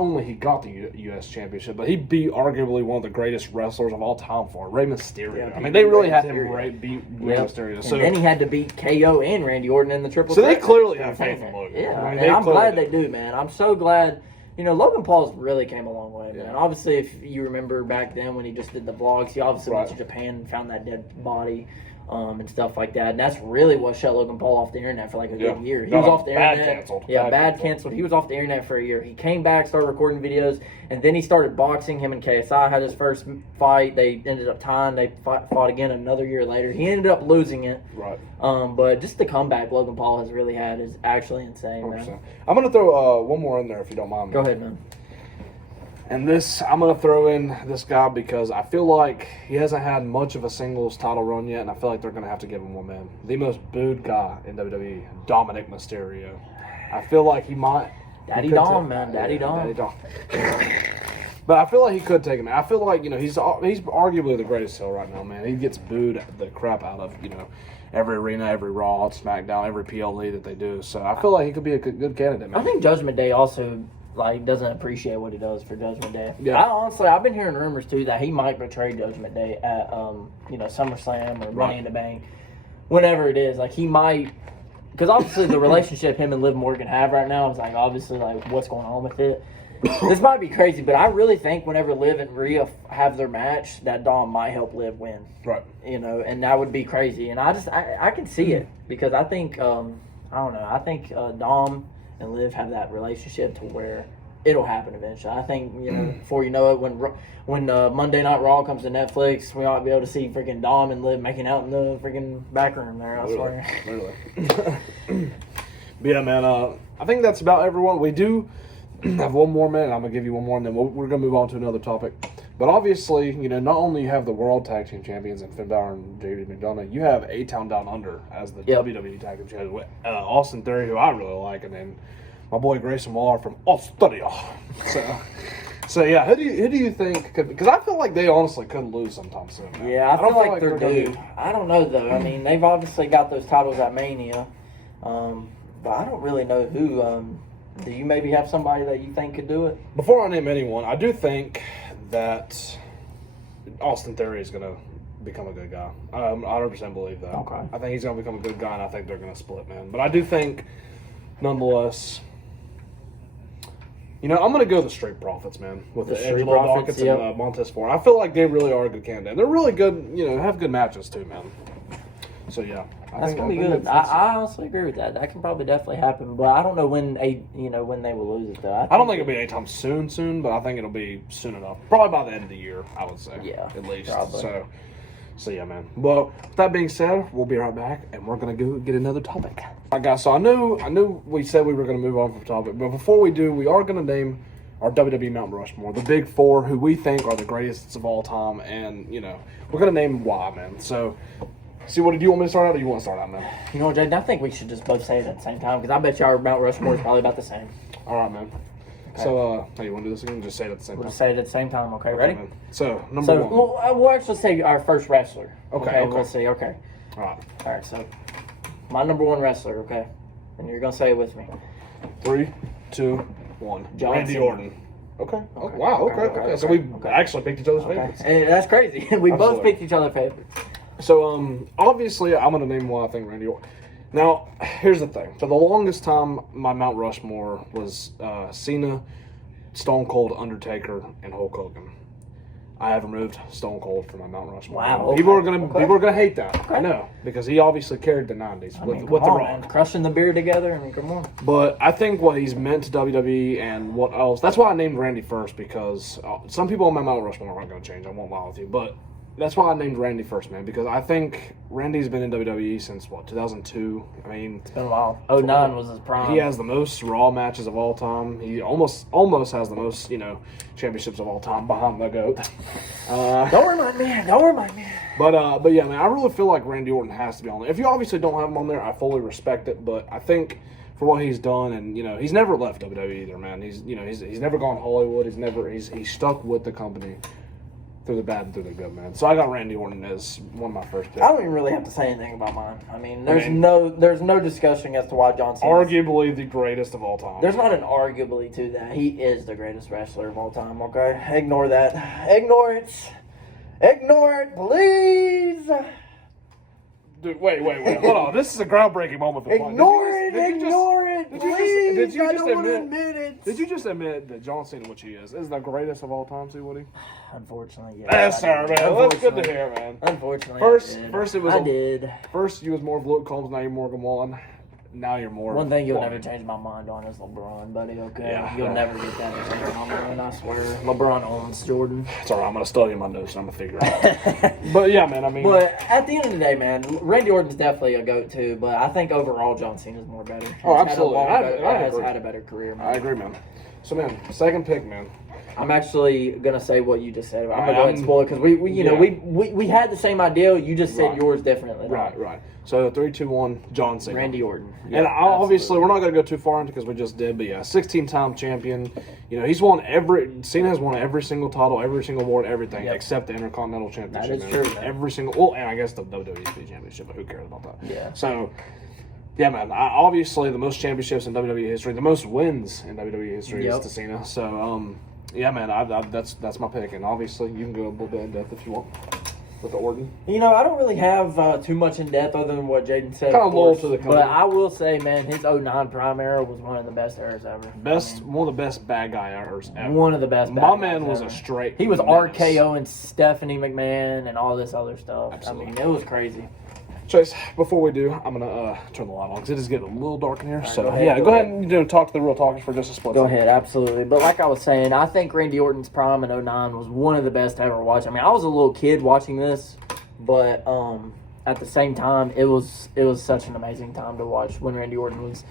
only he got the U.S. championship, but he beat arguably one of the greatest wrestlers of all time for it, Rey Mysterio. Yeah, I mean, they really Rey had him Mysterio. beat Rey Yep. Mysterio. And So, then he had to beat KO and Randy Orton in the triple So they threat. clearly have faith in Logan. Yeah, I mean, and they I'm clearly glad do. they do, man. I'm so glad. Logan Paul's really came a long way, man. Yeah. Obviously, if you remember back then when he just did the vlogs, he obviously went to Right. Japan and found that dead body. and stuff like that. And that's really what shut Logan Paul off the internet for like a good year. He Got was him off the bad internet. canceled. Yeah, Bad canceled. He was off the internet for a year. He came back, started recording videos, and then he started boxing. Him and KSI had his first fight. They ended up tying. They fought again another year later. He ended up losing it. Right. But just the comeback Logan Paul has really had is actually insane, 100%. man. I'm gonna throw one more in there if you don't mind. Go ahead, man. And this, I'm going to throw in this guy because I feel like he hasn't had much of a singles title run yet, and I feel like they're going to have to give him one, man. The most booed guy in WWE, Dominic Mysterio. I feel like he might. Daddy Dom, man. Daddy Dom. Daddy Dom. But I feel like he could take him. I feel like, he's arguably the greatest heel right now, man. He gets booed the crap out of, every arena, every Raw, SmackDown, every PLE that they do. So I feel like he could be a good candidate, man. I think Judgment Day also doesn't appreciate what he does for Judgment Day. Yeah. I've been hearing rumors too that he might betray Judgment Day at SummerSlam or Money in the Bank, whenever it is. Like he might, because obviously the relationship him and Liv Morgan have right now is like obviously like what's going on with it. This might be crazy, but I really think whenever Liv and Rhea have their match, that Dom might help Liv win. Right. And that would be crazy. And I can see it because I think I don't know. I think Dom and Liv have that relationship to where it'll happen eventually. I think before you know it, when Monday Night Raw comes to Netflix, we ought to be able to see freaking Dom and Liv making out in the freaking back room there. I swear. Literally. But yeah, man. I think that's about everyone. We do have one more minute. I'm gonna give you one more, and then we're gonna move on to another topic. But obviously, not only you have the World Tag Team Champions in Finn Balor and JD McDonough, you have A-Town Down Under as the WWE Tag Team Champions with Austin Theory, who I really like, and then my boy Grayson Waller from Australia. So yeah, who do you think? Because I feel like they honestly could lose sometime soon. Man. Yeah, I feel like they're due. due. I don't know though. I mean, they've obviously got those titles at Mania, but I don't really know who. Do you maybe have somebody that you think could do it? Before I name anyone, I do think that Austin Theory is going to become a good guy. I 100% believe that. Okay. I think he's going to become a good guy, and I think they're going to split, man. But I do think, nonetheless, I'm going to go the Street Profits, man, with the Street Angelo Profits, Dawkins and Montez Ford. I feel like they really are a good candidate. And they're really good, have good matches, too, man. So, yeah. That's gonna be good. I honestly agree with that. That can probably definitely happen, but I don't know when when they will lose it though. I don't think it'll be anytime soon, but I think it'll be soon enough. Probably by the end of the year, I would say. Yeah, at least. probably. So yeah, man. Well, with that being said, we'll be right back, and we're gonna go get another topic. All right, guys. So I knew we said we were gonna move on from the topic, but before we do, we are gonna name our WWE Mount Rushmore, the big four, who we think are the greatest of all time, and we're gonna name why, man. So. See, do you want me to start out, or you want to start out, man? You know what, Jaden? I think we should just both say it at the same time, because I bet you our Mount Rushmore is probably about the same. All right, man. Okay. So, you want to do this again? Just say it at the same time. We'll just say it at the same time, okay? Ready? Man. So, number one. We'll actually say our first wrestler. Okay. We'll see, okay. All right, so my number one wrestler, okay? And you're going to say it with me. 3, 2, 1. Randy Cena. Orton. Okay. Oh, wow, okay. So we actually picked each other's favorites. And that's crazy. We both picked each other's favorites. So, obviously, I'm going to name why I think Randy Orton. Now, here's the thing. For the longest time, my Mount Rushmore was Cena, Stone Cold, Undertaker, and Hulk Hogan. I have removed Stone Cold from my Mount Rushmore. Wow. Okay. People are gonna hate that. Okay. I know, because he obviously carried the 90s with The Rock. Man. Crushing the beer together. I mean, come on. But I think what he's meant to WWE and what else. That's why I named Randy first, because some people on my Mount Rushmore aren't going to change. I won't lie with you. But that's why I named Randy first, man, because I think Randy's been in WWE since, 2002? I mean... It's been a while. 09 was his prime. He has the most Raw matches of all time. He almost has the most, championships of all time behind the GOAT. Don't remind me. But yeah, man, I really feel like Randy Orton has to be on there. If you obviously don't have him on there, I fully respect it, but I think for what he's done, and, he's never left WWE either, man. He's never gone Hollywood. He's stuck with the company. Through the bad and through the good, man. So I got Randy Orton as one of my first picks. I don't even really have to say anything about mine. I mean, there's no discussion as to why John Cena arguably the greatest of all time. There's not an arguably to that. He is the greatest wrestler of all time, okay? Ignore that. Ignore it, please. Dude, wait. Hold on. This is a groundbreaking moment. Ignore it. Please. Did you I just don't want to admit? admit it. Did you just admit that John Cena, which he is the greatest of all time, too, Woody? Unfortunately, yeah. Yes, sir, man. That's good to Unfortunately. hear, man. Unfortunately, First, I did. first it was. I did. First, you was more of Luke Combs. Now you're Morgan Wallen. Now you're more. One thing you'll Well, never change my mind on is LeBron, buddy. Okay, Yeah. you'll never get that in your mind, I swear. LeBron owns Jordan. It's all right. I'm gonna study my notes and I'm gonna figure it out. But yeah, man. I mean, But at the end of the day, man, Randy Orton's definitely a goat too. But I think overall, John Cena's more better. Oh, He's absolutely. I has agree. had a better career, man. I agree, man. So, man, second pick, man. I'm actually gonna say what you just said. I'm gonna Alright, go ahead and spoil it because we had the same idea. You just said Right. yours differently. Right. So 3, 2, 1, John Cena. Randy Orton. And obviously, we're not going to go too far into because we just did. But yeah, 16-time champion. You know, Cena has won every single title, every single award, everything Yep. except the Intercontinental Championship. That is man. true, man. Every single. Well, and I guess the WWE Championship, but who cares about that? Yeah. So. Yeah, man. Obviously, the most championships in WWE history, the most wins in WWE history is Yep. to Cena. So, yeah, man. That's my pick, and obviously, you can go a little bit in depth if you want with the Orton. You know, I don't really have too much in depth other than what Jaden said. Kinda of low course. to the But company. I will say, man, his 09 Prime era was one of the best eras ever. One of the best bad guy eras I ever. mean, one of the best. My bad man guys was ever. a straight. He was menace. RKO and Stephanie McMahon and all this other stuff. Absolutely. I mean, it was crazy. Chase, before we do, I'm gonna turn the light on because it is getting a little dark in here. right, So go ahead, yeah, go go ahead and talk to the real talkers for just a split Go second. ahead, absolutely. But like I was saying, I think Randy Orton's prime in 09 was one of the best I ever watched. I mean, I was a little kid watching this, but at the same time, it was such an amazing time to watch when Randy Orton was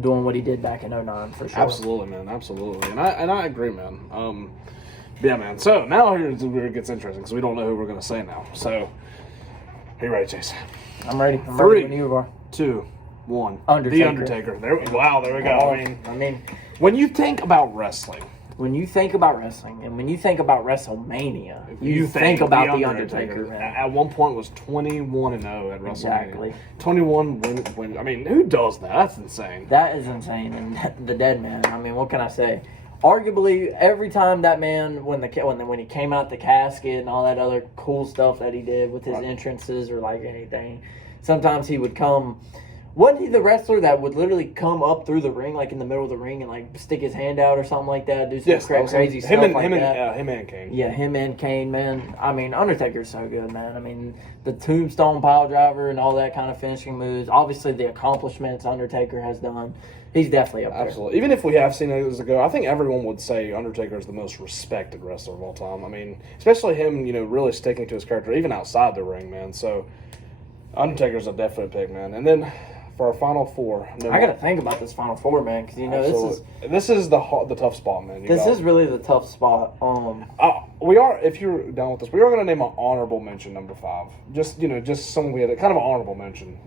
doing what he did back in 09 for sure. Absolutely, man. Absolutely, and I agree, man. Yeah, man. So now here's where it gets interesting because we don't know who we're gonna say now. So, are you ready, Chase? I'm ready. 3, when you are. 2, 1. Undertaker. The Undertaker. There we go. I mean, when you think about wrestling, when you think about wrestling and when you think about WrestleMania, you think about The Undertaker, man. At one point was 21-0 at WrestleMania. Exactly. 21 win. I mean, who does that? That's insane. That is insane. And the dead man. I mean, what can I say? Arguably, every time that man, when he came out the casket and all that other cool stuff that he did with his Right. entrances or like anything, sometimes he would come. Wasn't he the wrestler that would literally come up through the ring, like in the middle of the ring, and like stick his hand out or something like that, do some crazy stuff him like that? him and Kane. Yeah, him and Kane, man. I mean, Undertaker's so good, man. I mean, the tombstone pile driver and all that kind of finishing moves. Obviously, the accomplishments Undertaker has done. He's definitely up there. Absolutely. Even if we have seen it years ago, I think everyone would say Undertaker is the most respected wrestler of all time. I mean, especially him, really sticking to his character, even outside the ring, man. So, Undertaker's a definite pick, man. And then for our final four, I got to think about this Final Four, man, because, this is the tough spot, man. this is really the tough spot. We are, if you're down with this, we are going to name an honorable mention number 5. Just someone we had kind of an honorable mention,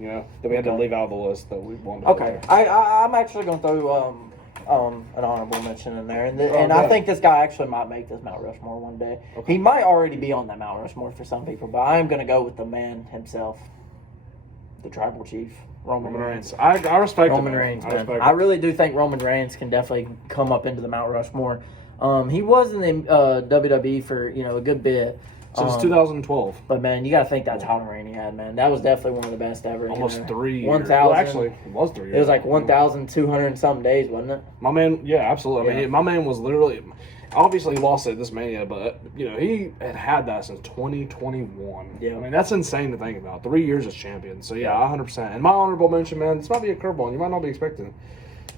that we had to leave out of the list that we wanted to Okay, put there. I'm actually going to throw an honorable mention in there, and go I ahead. think this guy actually might make this Mount Rushmore one day. Okay. He might already be on that Mount Rushmore for some people, but I am going to go with the man himself, the Tribal Chief, Roman Reigns. I respect Roman it, Reigns, I man. respect I it. really do think Roman Reigns can definitely come up into the Mount Rushmore. He was in the WWE for a good bit. Since 2012. But man, you got to think that title reign he had, man. That was definitely one of the best ever. Almost 3 years. 1,000. Well, actually, it was 3 years. It was like 1,200 and something days, wasn't it? My man, yeah, absolutely. I Yeah. mean, my man was literally, obviously he lost it at this Mania, but he had that since 2021. Yeah. I mean, that's insane to think about. 3 years as champion. So yeah, 100%. And my honorable mention, man, this might be a curveball. You might not be expecting it.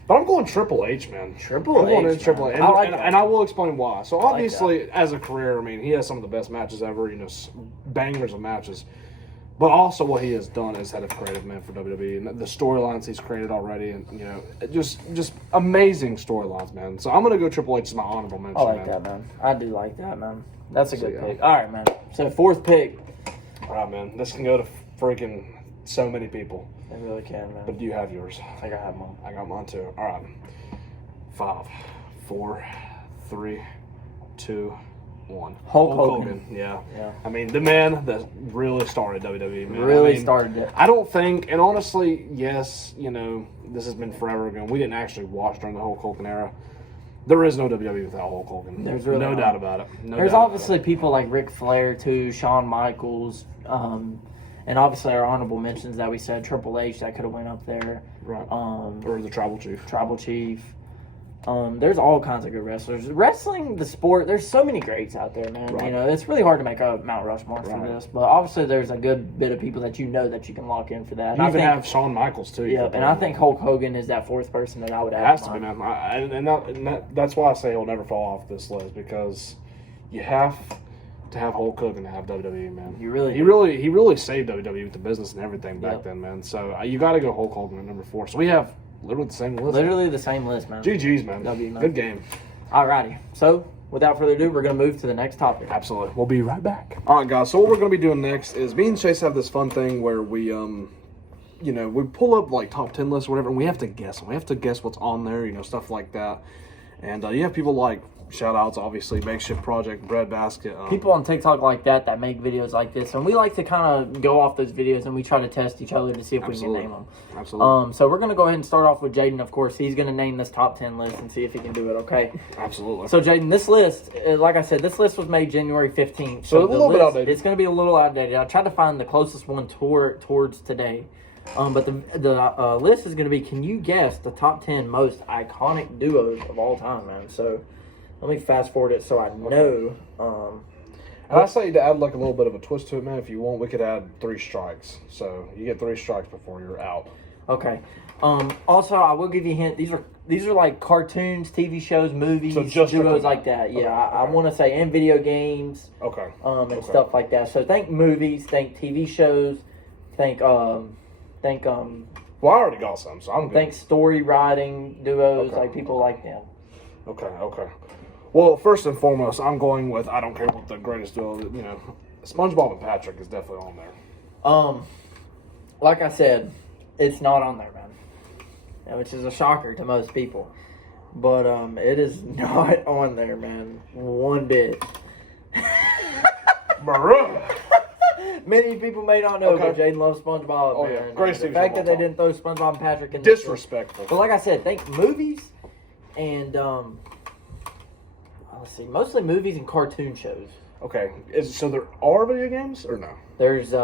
But I'm going Triple H, man. Triple I'm going H, in Triple man. H. I like that. And I will explain why. So like obviously, as a career, I mean, he has some of the best matches ever, bangers of matches. But also what he has done is head of creative, man, for WWE. And the storylines he's created already, and, just amazing storylines, man. So I'm going to go Triple H as my honorable mention, I like man. that, man. I do like that, man. That's a good yeah. pick. All right, man. So fourth pick. All right, man. This can go to freaking so many people. It really can, man. But do you have yours? I think I have one. I got mine too. All right. 5, 4, 3, 2, 1. Hulk Hogan. Yeah. Yeah. I mean, the man that really started WWE, man. Really I mean, started it. I don't think, and honestly, yes, this has been forever ago. We didn't actually watch during the Hulk Hogan era. There is no WWE without Hulk Hogan. There's really no not. doubt about it. No There's doubt about obviously people like Ric Flair too, Shawn Michaels, And obviously our honorable mentions that we said, Triple H, that could have went up there. Right. Or the Tribal Chief. Tribal Chief. There's all kinds of good wrestlers. Wrestling, the sport, there's so many greats out there, man. Right. You know, it's really hard to make a Mount Rushmore for Right. this. But obviously there's a good bit of people that you know that you can lock in for that. You even have Shawn Michaels, too. Yeah, and I think Hulk Hogan is that fourth person that I would It add. has to be, man. That's why I say he'll never fall off this list, because you have to have Hulk Hogan to have WWE, man. You really he really saved WWE with the business and everything back Yep. then, man. So you got to go Hulk Hogan at number 4. So we have literally the same list. Literally the same list, man. GG's, man. W, man. Good game. Alrighty. So, without further ado, we're going to move to the next topic. Absolutely. We'll be right back. All right, guys. So what we're going to be doing next is me and Chase have this fun thing where we we pull up like top 10 lists or whatever, and we have to guess them. We have to guess what's on there, stuff like that. And you have people like, shout outs, obviously, Makeshift Project, Breadbasket. People on TikTok like that make videos like this, and we like to kind of go off those videos and we try to test each other to see if we can name them. Absolutely. So we're going to go ahead and start off with Jaden, of course. He's going to name this top 10 list and see if he can do it, okay? Absolutely. So, Jaden, this list, like I said, this list was made January 15th. So a little bit outdated. It's going to be a little outdated. I tried to find the closest one towards today. But the list is going to be, can you guess the top 10 most iconic duos of all time, man? So, let me fast forward it so I know. And I say to add like a little bit of a twist to it, man. If you want, we could add 3 strikes. So you get 3 strikes before you're out. Okay. Also, I will give you a hint. These are like cartoons, TV shows, movies, So just duos like that. Yeah, Okay. I want to say in video games, Okay. and stuff like that. So think movies, think TV shows, think Well, I already got some, so I'm good. think story writing duos, Okay. like people like them. Okay. Well, first and foremost, I'm going with, I don't care what the greatest duo, SpongeBob and Patrick is definitely on there. Like I said, it's not on there, man. Which is a shocker to most people. But it is not on there, man. One bit. Bruh. Many people may not know, but Okay. Jaden loves SpongeBob. Oh, man. yeah. Greatest The TV fact show that of they all didn't throw SpongeBob and Patrick in this list. Disrespectful. But like I said, think movies and let's see, mostly movies and cartoon shows. Okay. So there are video games or no? There's Like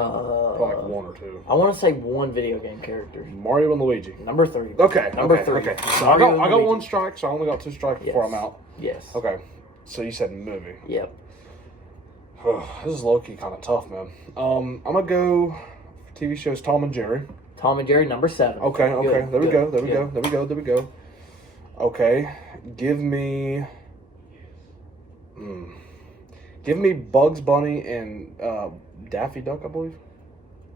1 or 2. I want to say one video game character. Mario and Luigi. Number 3. Okay. Number okay, 3. Okay. So I Mario got and Luigi. 1 strike, so I only got 2 strikes before Yes. I'm out. Yes. Okay. So you said movie. Yep. This is low-key kind of tough, man. I'm going to go TV shows Tom and Jerry. Tom and Jerry, number 7. Okay. Good, There we good, go. good. There we go. Okay. Give me Bugs Bunny and Daffy Duck, I believe.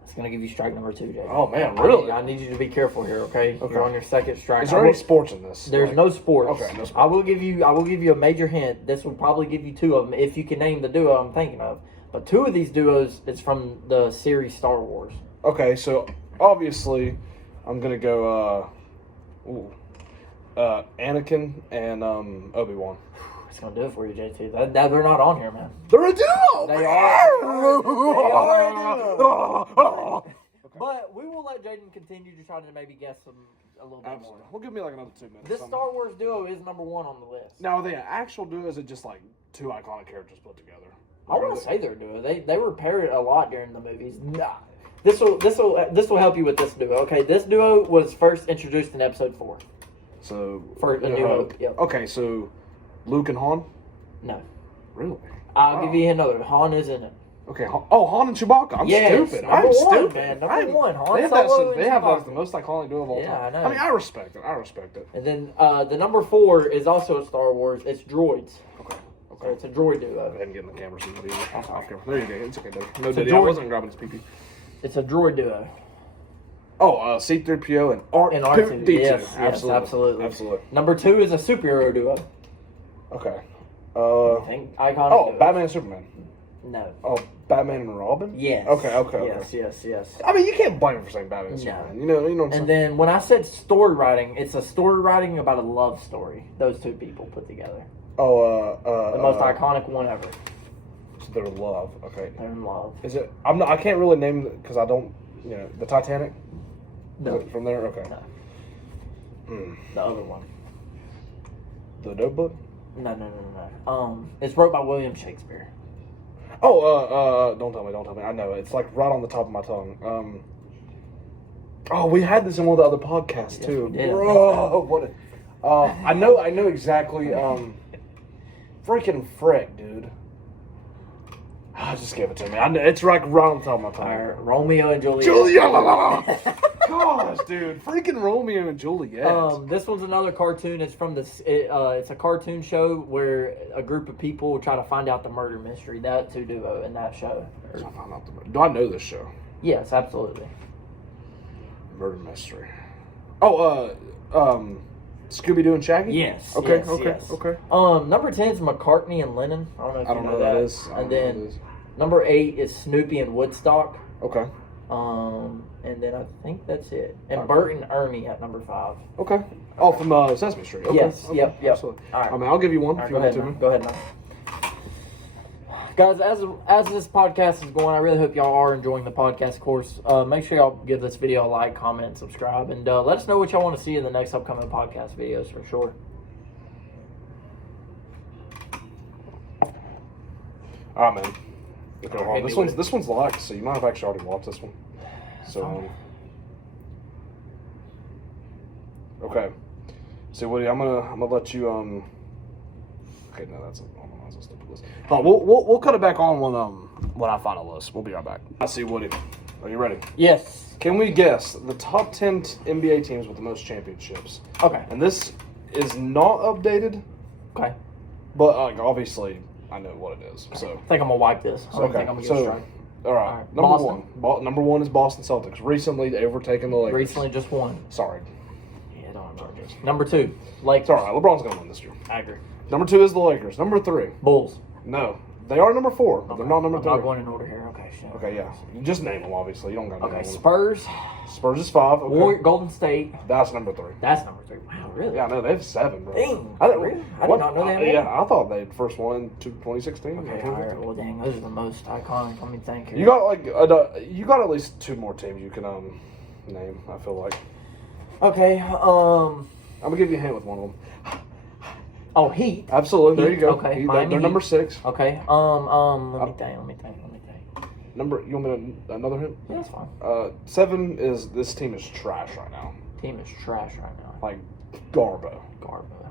It's gonna give you strike number 2, Jay. Oh, man, really? I need you to be careful here, okay? Okay. You're on your second strike. Is there any sports in this? There's Like- no sports. Okay, no sports. I will give you a major hint. This will probably give you 2 of them if you can name the duo I'm thinking of. But 2 of these duos is from the series Star Wars. Okay, so obviously I'm gonna go Anakin and Obi-Wan. It's gonna do it for you, JT. That they're not on here, man. They're a duo. They are. They are a But we will let Jaden continue to try to maybe guess them a little bit Absolutely. more. We'll give me like another 2 minutes. This something. Star Wars duo is number 1 on the list. Now, are they an actual duo? Or is it just like 2 iconic characters put together? I want to say they're a duo. They were paired a lot during the movies. Nah. This will help you with this duo. Okay, this duo was first introduced in episode 4. So For A New Hope, yep. Okay, so Luke and Han. No, Really? I'll give you another. Han is in it. Okay. Han and Chewbacca. I'm Yes, stupid. number I'm one, stupid. man. Number I'm- one, Han They have that. Solo and They have that as Chewbacca. the most iconic duo of all Yeah, time. I know. mean, I respect it. And then the number 4 is also a Star Wars. It's droids. Okay. So it's a droid duo. Go ahead and get in the camera so nobody off camera. There you go. It's okay, Daddy. No, It's a Daddy. I droid. wasn't grabbing his pee-pee. It's a droid duo. Oh, C-3PO and R2D2. And R2. Yes, Absolutely. absolutely. Number 2 is a superhero duo. Okay. Think iconic. Oh, duos. Batman and Superman. No. Oh, Batman and Robin? Yes. Okay. Yes. I mean, you can't blame him for saying Batman and No. Superman. You know what I'm saying? And then when I said story writing, it's a story writing about a love story. Those 2 people put together. The most iconic one ever. Their love. Okay. They're in love. Is it? I can't really name it because I don't. The Titanic. No. Is it from there. Okay. No. The other one. The Notebook. No. It's wrote by William Shakespeare. Oh, don't tell me. I know it's like right on the top of my tongue. Oh, we had this in one of the other podcasts Yes, too. we did. Bro, what? I know exactly. Freaking frick, dude. Just give it to me. I know, it's like right on the top of my tongue. All right, Romeo and Juliet. Gosh, dude, freaking Romeo and Juliet. This one's another cartoon. It's from it's a cartoon show where a group of people try to find out the murder mystery. That's who duo in that show. Do I know this show? Yes, absolutely. Murder mystery. Oh, Scooby Doo and Shaggy. Yes. Okay. yes, okay. yes. Okay. Number 10 is McCartney and Lennon. I don't know if I you don't know know that. what that is. And then number 8 is Snoopy and Woodstock. Okay. And then I think that's it. And Okay. Bert and Ernie at number 5. Okay. Oh, from Sesame Street. Okay. Yes. Okay. Yep. Absolutely. All right. I mean, I'll give you one All if right, you go want ahead, to. man. Go ahead, man. Guys, as this podcast is going, I really hope y'all are enjoying the podcast. Of course, make sure y'all give this video a like, comment, and subscribe, and let us know what y'all want to see in the next upcoming podcast videos for sure. All right, man. Okay, All right, well, hit this me one's with it. liked, so you might have actually already watched this one. So, okay. So, Woody, I'm gonna let you Okay, no, that's a stupid list. No, we'll cut it back on when I find a list. We'll be right back. I see Woody. Are you ready? Yes. Can we guess the top 10 NBA teams with the most championships? Okay. And this is not updated, Okay. but obviously I know what it is. So, I think I'm gonna wipe this. I don't okay. think I'm gonna get a strike. All right. All right. Number Boston. one. Number one is Boston Celtics. Recently overtaken the Lakers. Recently, just won. Sorry. Yeah, don't know. Number 2, Lakers. It's all right. LeBron's gonna win this year. I agree. Number 2 is the Lakers. Number 3. Bulls. No, they are number 4, but they're not number I'm 3. not going in order here. Okay. Shit. Okay, yeah. You just name them. Obviously, you don't got to Okay. name them. Spurs. Spurs is 5. Okay. Golden State. That's number 3. That's number 3. Wow, really? Yeah, no, they have 7, bro. Dang. I didn't, Really? I did not know they had Yeah, more. I thought they had first one in 2016. Okay, all right. Well, dang, those are the most iconic. Let me think here. You got you got at least 2 more teams you can name. I feel like Okay. I'm gonna give you a hint with one of them. Oh, Heat. Absolutely, there Heat, you go. okay, They're Miami number Heat. 6. Okay. Let me think. Number, you want me to, another hint? Yeah, that's fine. 7 is this team is trash right now, Team is trash right now. like Garbo. Garbo.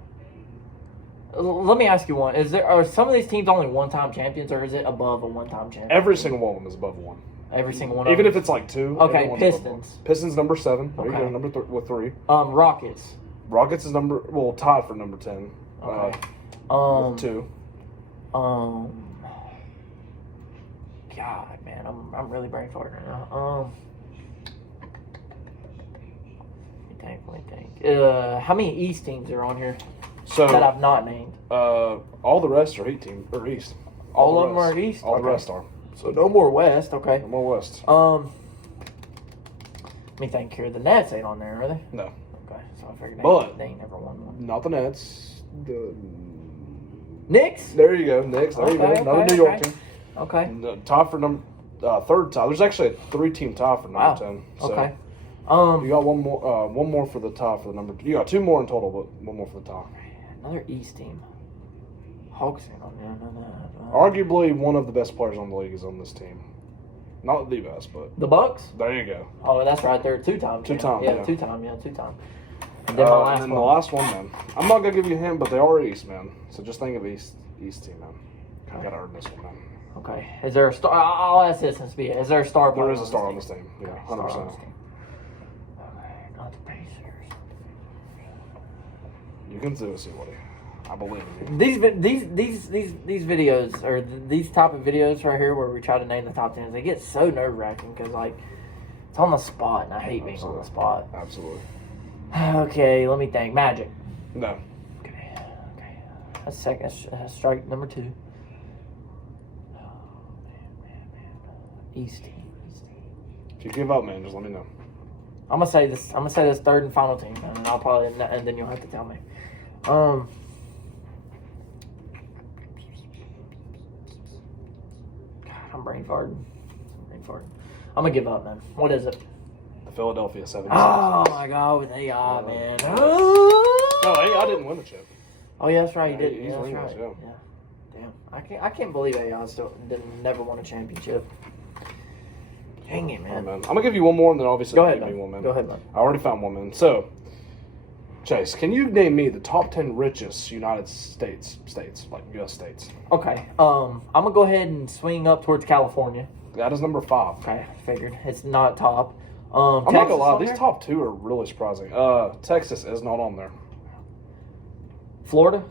Let me ask you one: are some of these teams only one-time champions, or is it above a one-time champion? Every single one of them is above 1. Every single one. Even of if it's like 2. Okay, everyone's above Pistons. 1. Pistons number 7. There you Okay. go. Number with 3. Rockets. Rockets is tied for number 10. Okay. With 2. God, man, I'm really brain farting right now. Let me think. How many East teams are on here So that I've not named? all the rest are East. All the of them rest. are East? All the Okay. rest are. So no more West. Okay. No more West. Let me think here. The Nets ain't on there, are they? No, Okay, so I figured But- they ain't never won one. not the Nets. Knicks. There you go, Knicks. There you go. Okay, Another okay, New York okay. team. Okay. Tie for number third tie. There's actually a 3-team tie for number Wow. 10. So Okay. you got one more for the tie for the number. You got 2 more in total, but 1 more for the tie. Another East team. Hawks ain't on there. I know that. Arguably one of the best players on the league is on this team. Not the best, but The Bucks. there you go. Oh, that's right. They're two-time. Two-time, Yeah, yeah. two-time. Yeah, two-time. And then my last and then one. the last one, man. I'm not gonna give you a hint, but they are East, man. So just think of East team, man. I gotta earn this one, man. Okay. Is there a star? I'll ask this since we. Is there a star? There player is a star on this this team. Yeah, Okay, 100%. star on this team. Okay, not the Pacers. You can do it, see what I believe in you. These videos or these type of videos right here where we try to name the top 10s, they get so nerve wracking because like it's on the spot and I hate being on the spot. Absolutely. Okay, let me think. Magic. No. Okay. That's second. Strike number 2. Oh, man. East team. If you give up, man, just let me know. I'm gonna say this third and final team, and then I'll probably and then you'll have to tell me. God, I'm brain farting. I'm gonna give up, man. What is it? The Philadelphia 76ers. Oh my God, they are, man. No, hey, I didn't win the chip. Oh yeah, that's right. You Yeah, did. he's Yeah, that's winning right. this, yeah. Damn, I can't believe AI still never won a championship. Dang it, Oh, man. man. I'm gonna give you one more, and then obviously Go ahead, give me man. one, man. Go ahead, man. I already found one, man. So, Chase, can you name me the top 10 richest United States, like U.S. states? Okay. I'm gonna go ahead and swing up towards California. That is number 5. Okay, I figured it's not top. I'm Texas not gonna lie, on these there? top 2 are really surprising. Texas is not on there. Florida.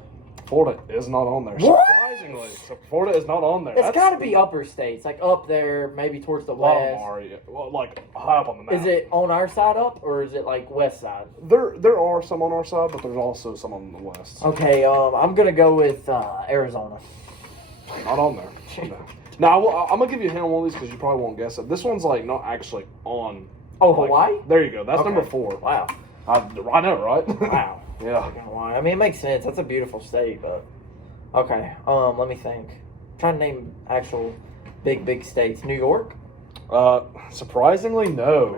Florida is not on there. What? Surprisingly, so Florida is not on there. It's got to be upper states, like up there, maybe towards the a lot of west. them are, yeah. Well, like high up on the map. Is it on our side up, or is it like west side? There are some on our side, but there's also some on the west. Okay, I'm gonna go with Arizona. Not on there. No. Now I'm gonna give you a hint on one of these because you probably won't guess it. This one's like not actually on. Oh, like- Hawaii? There you go. That's Okay. number 4. Wow. I know, right? Wow. Yeah. Hawaii. I mean, it makes sense. That's a beautiful state, but okay. Let me think. I'm trying to name actual big states. New York. Surprisingly, no.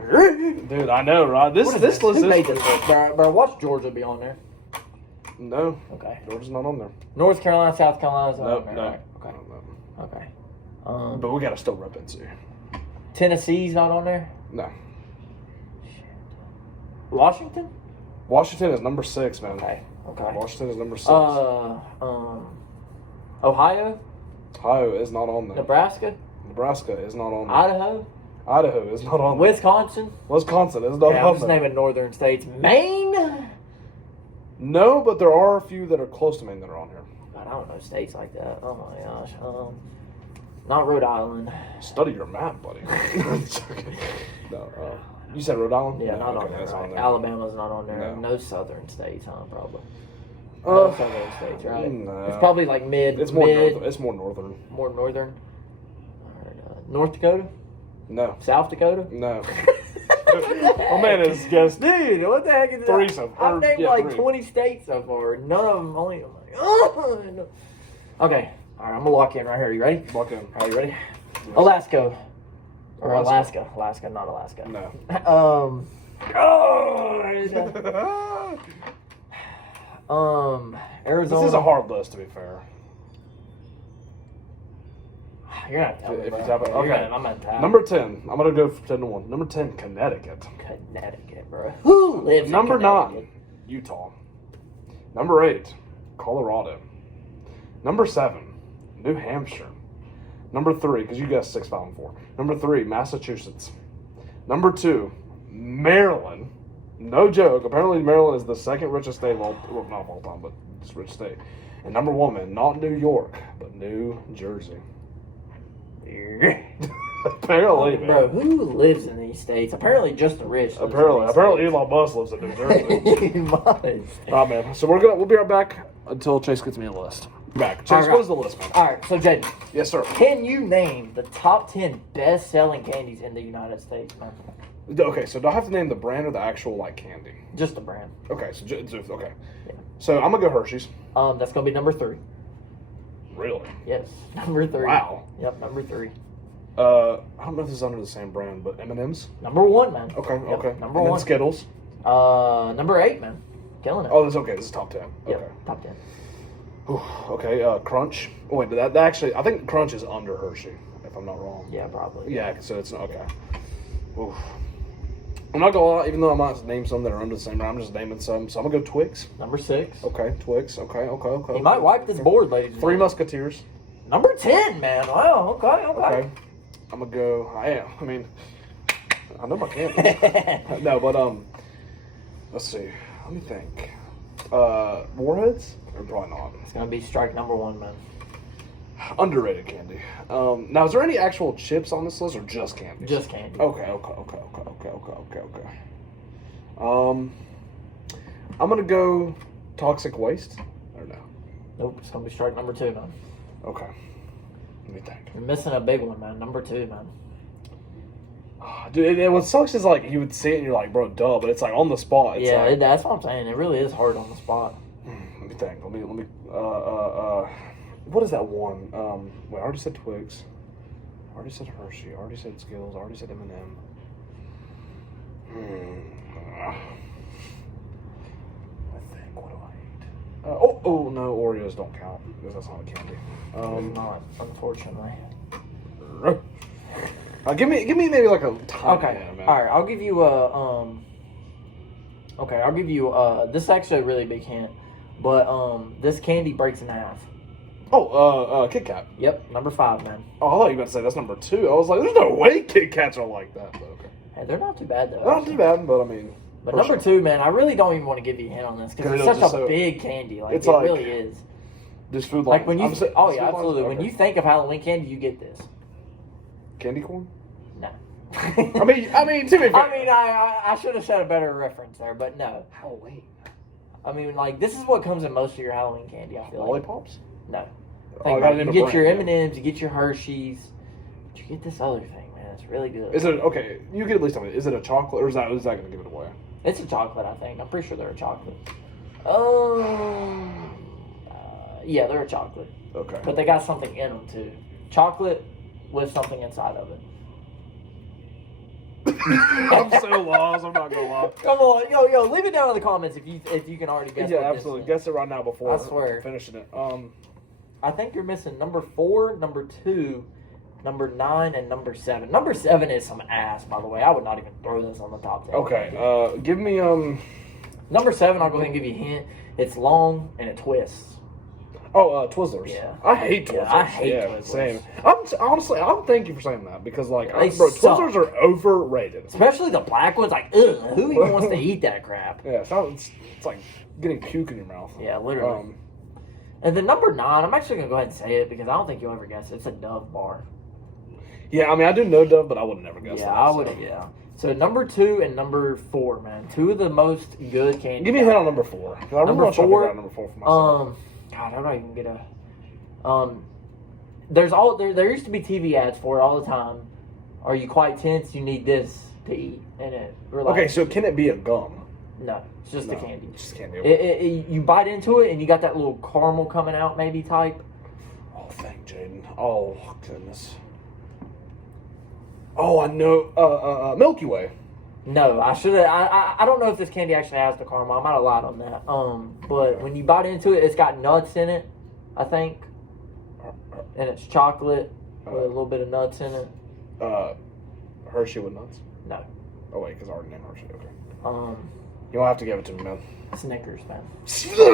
Dude, I know, right? This What is list Who is made this list? Bro, watch Georgia be on there. No. Okay. Georgia's not on there. North Carolina, South Carolina's not Nope, on no. there. Right? Okay. No. Okay. But we gotta still rep it too. Tennessee's not on there. No. Washington. Washington is number 6, man. Okay. Okay. Washington is number 6. Ohio, Ohio is not on there. Nebraska, Nebraska is not on there. Idaho, Idaho is not on there. Wisconsin. Wisconsin is not Okay, I'm on just there. naming northern states. Maine. No, but there are a few that are close to Maine that are on here. God, I don't know states like that. Oh my gosh. Not Rhode Island. Study your map, buddy. No, you said Rhode Island? Yeah, No, not okay, on there. that's Right? there. Alabama's not on there. No. No southern states, huh? Probably. No Uh, southern states, right? no. It's probably like mid. It's more mid, northern. It's more northern. more northern. Alright, North Dakota, No, South Dakota. no. Oh man, it's guessed. Dude, what the heck is Three that? so- I've or, named yeah, like three. 20 states so far. None of them only. I'm like, oh, no. Okay, all right, I'm gonna lock in right here. You ready? Walk in. Are you ready? Alaska. Or Alaska. Alaska, not Alaska. No. Arizona. This is a hard list, to be fair. You're gonna tell me, If bro. you tap it- You're okay. gonna- I'm gonna tap. Number 10. I'm gonna go for 10 to 1. Number 10, Connecticut. Connecticut, bro. Who lives in Number Connecticut? 9, Utah. Number 8, Colorado. Number 7, New Hampshire. Number 3, because you guessed 6, 5, and 4. Number 3, Massachusetts. Number 2, Maryland. No joke. Apparently, Maryland is the second richest state of all, well, not of all time, but it's rich state. And number 1, man, not New York, but New Jersey. Apparently, man. Bro, who lives in these states? Apparently, just the rich. lives in Apparently, these Elon Musk lives in New Jersey. states. He must. All right, man. So we'll be right back until Chase gets me a list. Back. Chase, All right. what is the list, man? All right, so Jaden, Yes, sir. can you name the top 10 best-selling candies in the United States, man? Okay, so do I have to name the brand or the actual like candy? Just the brand. Okay, okay. Yeah. So I'm gonna go Hershey's. That's gonna be number 3. Really? Yes, number 3. Wow. Yep, number 3. I don't know if this is under the same brand, but M&M's. Number 1, man. Okay, Yep, okay. Number And then 1. Skittles. Number 8, man. Killing it. Oh, this is okay. This is top 10. Okay. Yep, top 10. Whew, okay. Crunch. Oh, wait, that actually, I think Crunch is under Hershey, if I'm not wrong. Yeah, probably. Yeah, so it's okay. Oof. I'm not gonna lie, even though I might name some that are under the same brand, I'm just naming some. So I'm gonna go Twix. Number 6. Okay, Twix. Okay. He might wipe this board, ladies and Three gentlemen. Musketeers. Number 10, man. Wow, okay. Okay. I'm gonna go. I mean, I know my candy. No, but let's see. Let me think. Warheads? Or probably not. It's gonna be strike number 1, man. Underrated candy. Now, is there any actual chips on this list or just candy? Just candy. Okay. I'm gonna go toxic waste. Or no? Nope, it's gonna be strike number 2, man. Okay. Let me think. You're missing a big one, man. Number 2, man. Dude, what sucks is like you would see it and you're like, bro, duh, but it's like on the spot. It's Yeah, like, that's what I'm saying. It really is hard on the spot. let me think. Let me. What is that one? Wait, I already said Twix. I already said Hershey. I already said Skittles. I already said M&M. I think. What do I eat? Oh no, Oreos don't count because that's not a candy. Not, unfortunately. Give me maybe like a tiny. Okay. Yeah, man. All right. I'll give you a Okay, I'll give you this is actually a really big hint, but this candy breaks in half. Oh, Kit Kat. Yep, number 5, man. Oh, I thought you were about to say that's number 2. I was like, there's no way Kit Kats are like that. But okay. Hey, they're not too bad though. Not too bad, but I mean. But number 2, man, I really don't even want to give you a hint on this because it's such a big candy. Like it's it like, really is. This food Like when you, oh yeah, food absolutely. lines? When you think of Halloween candy, you get this. Candy corn. No. I mean, to be fair. I mean, I should have said a better reference there, but no. Halloween. I mean, like this is what comes in most of your Halloween candy. I feel Lollipops. like. No. Oh, I Think gotta about it. name You a get your brand, M&Ms, you get your Hershey's, but you get this other thing, man. It's really good. Is it okay? You can at least tell me. Is it a chocolate, or is that going to give it away? It's a chocolate, I think. I'm pretty sure they're a chocolate. Yeah, they're a chocolate, Okay. but they got something in them too. Chocolate with something inside of it. I'm so lost. I'm not gonna lie. Come on, yo, leave it down in the comments if you can already guess. Yeah, what absolutely. This is. Guess it right now before I swear. finishing it. I think you're missing number 4, number 2, number 9, and number 7. Number 7 is some ass, by the way. I would not even throw this on the top 10. Okay. Give me Number 7, I'll go ahead and give you a hint. It's long and it twists. Twizzlers. Yeah. I hate Twizzlers. Yeah, I hate Twizzlers. Same. Honestly, I'm thank you for saying that because They suck. Twizzlers are overrated. Especially the black ones. Like, ugh, who even wants to eat that crap? Yeah, it's like getting puke in your mouth. Yeah, literally. And then number 9, I'm actually gonna go ahead and say it because I don't think you'll ever guess it. It's a Dove bar. Yeah, I mean I do know Dove, but I would never guess that. Yeah, I would. Yeah. So number 2 and number 4, man, 2 of the most good candy. Give me a hint on number 4. Because I really Number want to try to 4, figure out number 4 for myself. God, how do I even get a? There used to be TV ads for it all the time. Are you quite tense? You need this to eat, and it relaxes. Okay, so can it be a gum? No, it's just a candy. Just candy. You bite into it, and you got that little caramel coming out, maybe type. Oh, thank Jaden. Oh goodness. Oh, I know. Milky Way. No, I should have. I don't know if this candy actually has the caramel. I might have lied on that. But when you bite into it, it's got nuts in it, I think, and it's chocolate with a little bit of nuts in it. Hershey with nuts. No. Oh wait, because I already named Hershey. Okay. Um, You'll have to give it to me, man. Snickers, man.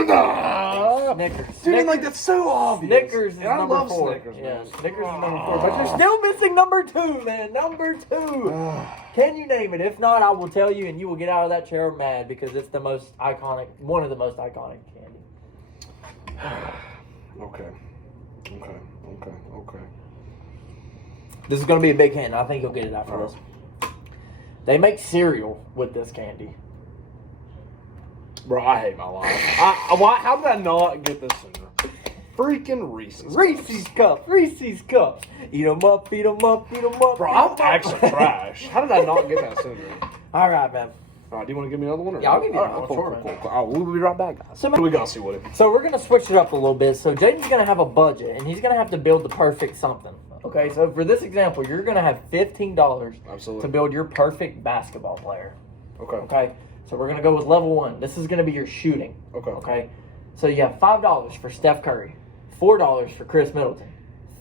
Nah. Snickers. Dude, like that's so obvious. Snickers is And I number love 4. Snickers, Yeah, man. Snickers is number 4. But you're still missing number 2, man. Number 2. Can you name it? If not, I will tell you, and you will get out of that chair mad because it's the most iconic, one of the most iconic candy. Okay. This is going to be a big hint. I think you'll get it after this. They make cereal with this candy. Bro, I hate my life. How did I not get this sooner? Freaking Reese's. Reese's Cups. Eat them up, eat them up, eat them up. Bro, I'm actually trash. How did I not get that sooner? All right, man. All right, do you want to give me another one? Or Yeah, I'll give you All another right, one. Sure, cool. man. All right, we'll be right back, guys. So, What do we got, see Woody? So we're gonna switch it up a little bit. So Jaden's gonna have a budget, and he's gonna have to build the perfect something. Okay, so for this example, you're gonna have $15 Absolutely. to build your perfect basketball player. Okay. Okay, so we're gonna go with level 1. This is gonna be your shooting. Okay. Okay, so you have $5 for Steph Curry, $4 for Chris Middleton,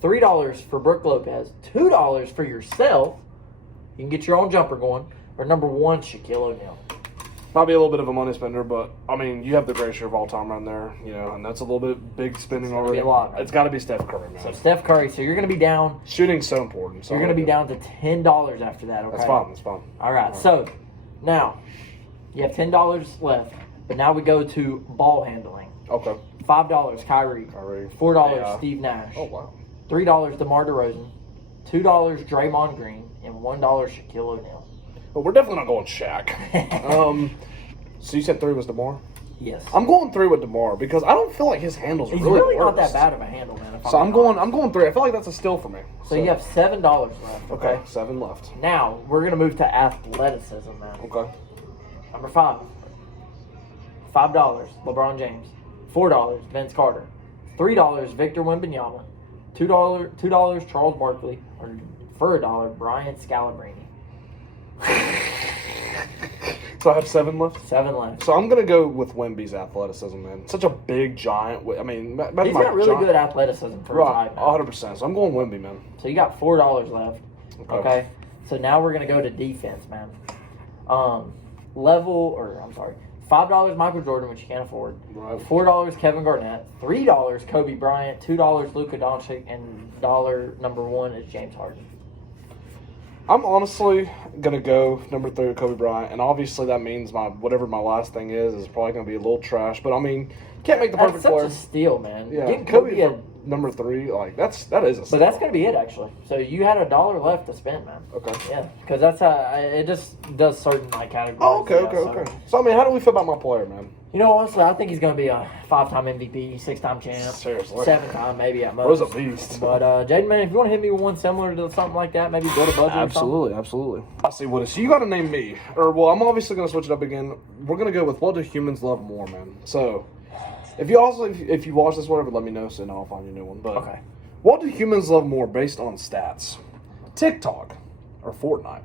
$3 for Brooke Lopez, $2 for yourself. You can get your own jumper going. Or number 1, Shaquille O'Neal. Might be a little bit of a money spender, but I mean, you have the greatest year of all time right there, you know, and that's a little bit big spending gonna already. be a lot, right? It's got to be Steph Curry, man. So Steph Curry. So you're gonna be down. Shooting's so important. So You're gonna be down to $10 after that. Okay. That's fine. That's fine. All right. So now you have $10 left, but now we go to ball handling. Okay. $5 Kyrie. Kyrie. $4 Yeah. Steve Nash. Oh wow. $3 DeMar DeRozan. $2 Draymond Green, and $1 Shaquille O'Neal. But we're definitely not going Shaq. So you said 3 was DeMar? Yes. I'm going 3 with DeMar because I don't feel like his handles are He's really, really not worse. that bad of a handle, man. So I'm going 3. I feel like that's a steal for me. So you have $7 left. Okay. 7 left. Now we're gonna move to athleticism, man. Okay. Number 5. $5 LeBron James. $4 Vince Carter. $3 Victor Wembanyama. $2 Charles Barkley. Or for $1 Brian Scalabrine. So I have 7 left. 7 left. So I'm gonna go with Wemby's athleticism, man. Such a big giant. I mean, He's got really good athleticism for his Right, height, man. 100%. So I'm going Wemby, man. So you got $4 left. Okay. So now we're gonna go to defense, man. $5 Michael Jordan, which you can't afford. Right. $4 Kevin Garnett. $3 Kobe Bryant. $2 Luka Doncic, and number 1 is James Harden. I'm honestly gonna go number 3 Kobe Bryant, and obviously that means whatever my last thing is probably gonna be a little trash. But I mean, can't make the perfect That's such player. a steal, man. Yeah, Getting Kobe Kobe number 3, like that is a steal. but that's gonna be it, actually. So you had $1 left to spend, man. Okay. Yeah, because that's how it just does certain like categories. Oh, okay, yeah, okay. So I mean, how do we feel about my player, man? You know, honestly, I think he's going to be a 5-time MVP, 6-time champ, Seriously. 7-time maybe at most. Bro's a beast. But Jaden, man, if you want to hit me with one similar to something like that, maybe build a budget. Absolutely. I see what it is. So you got to name me, or well, I'm obviously going to switch it up again. We're going to go with what do humans love more, man. So if you watch this, whatever, let me know, so I'll find you a new one. But Okay. What do humans love more based on stats? TikTok or Fortnite?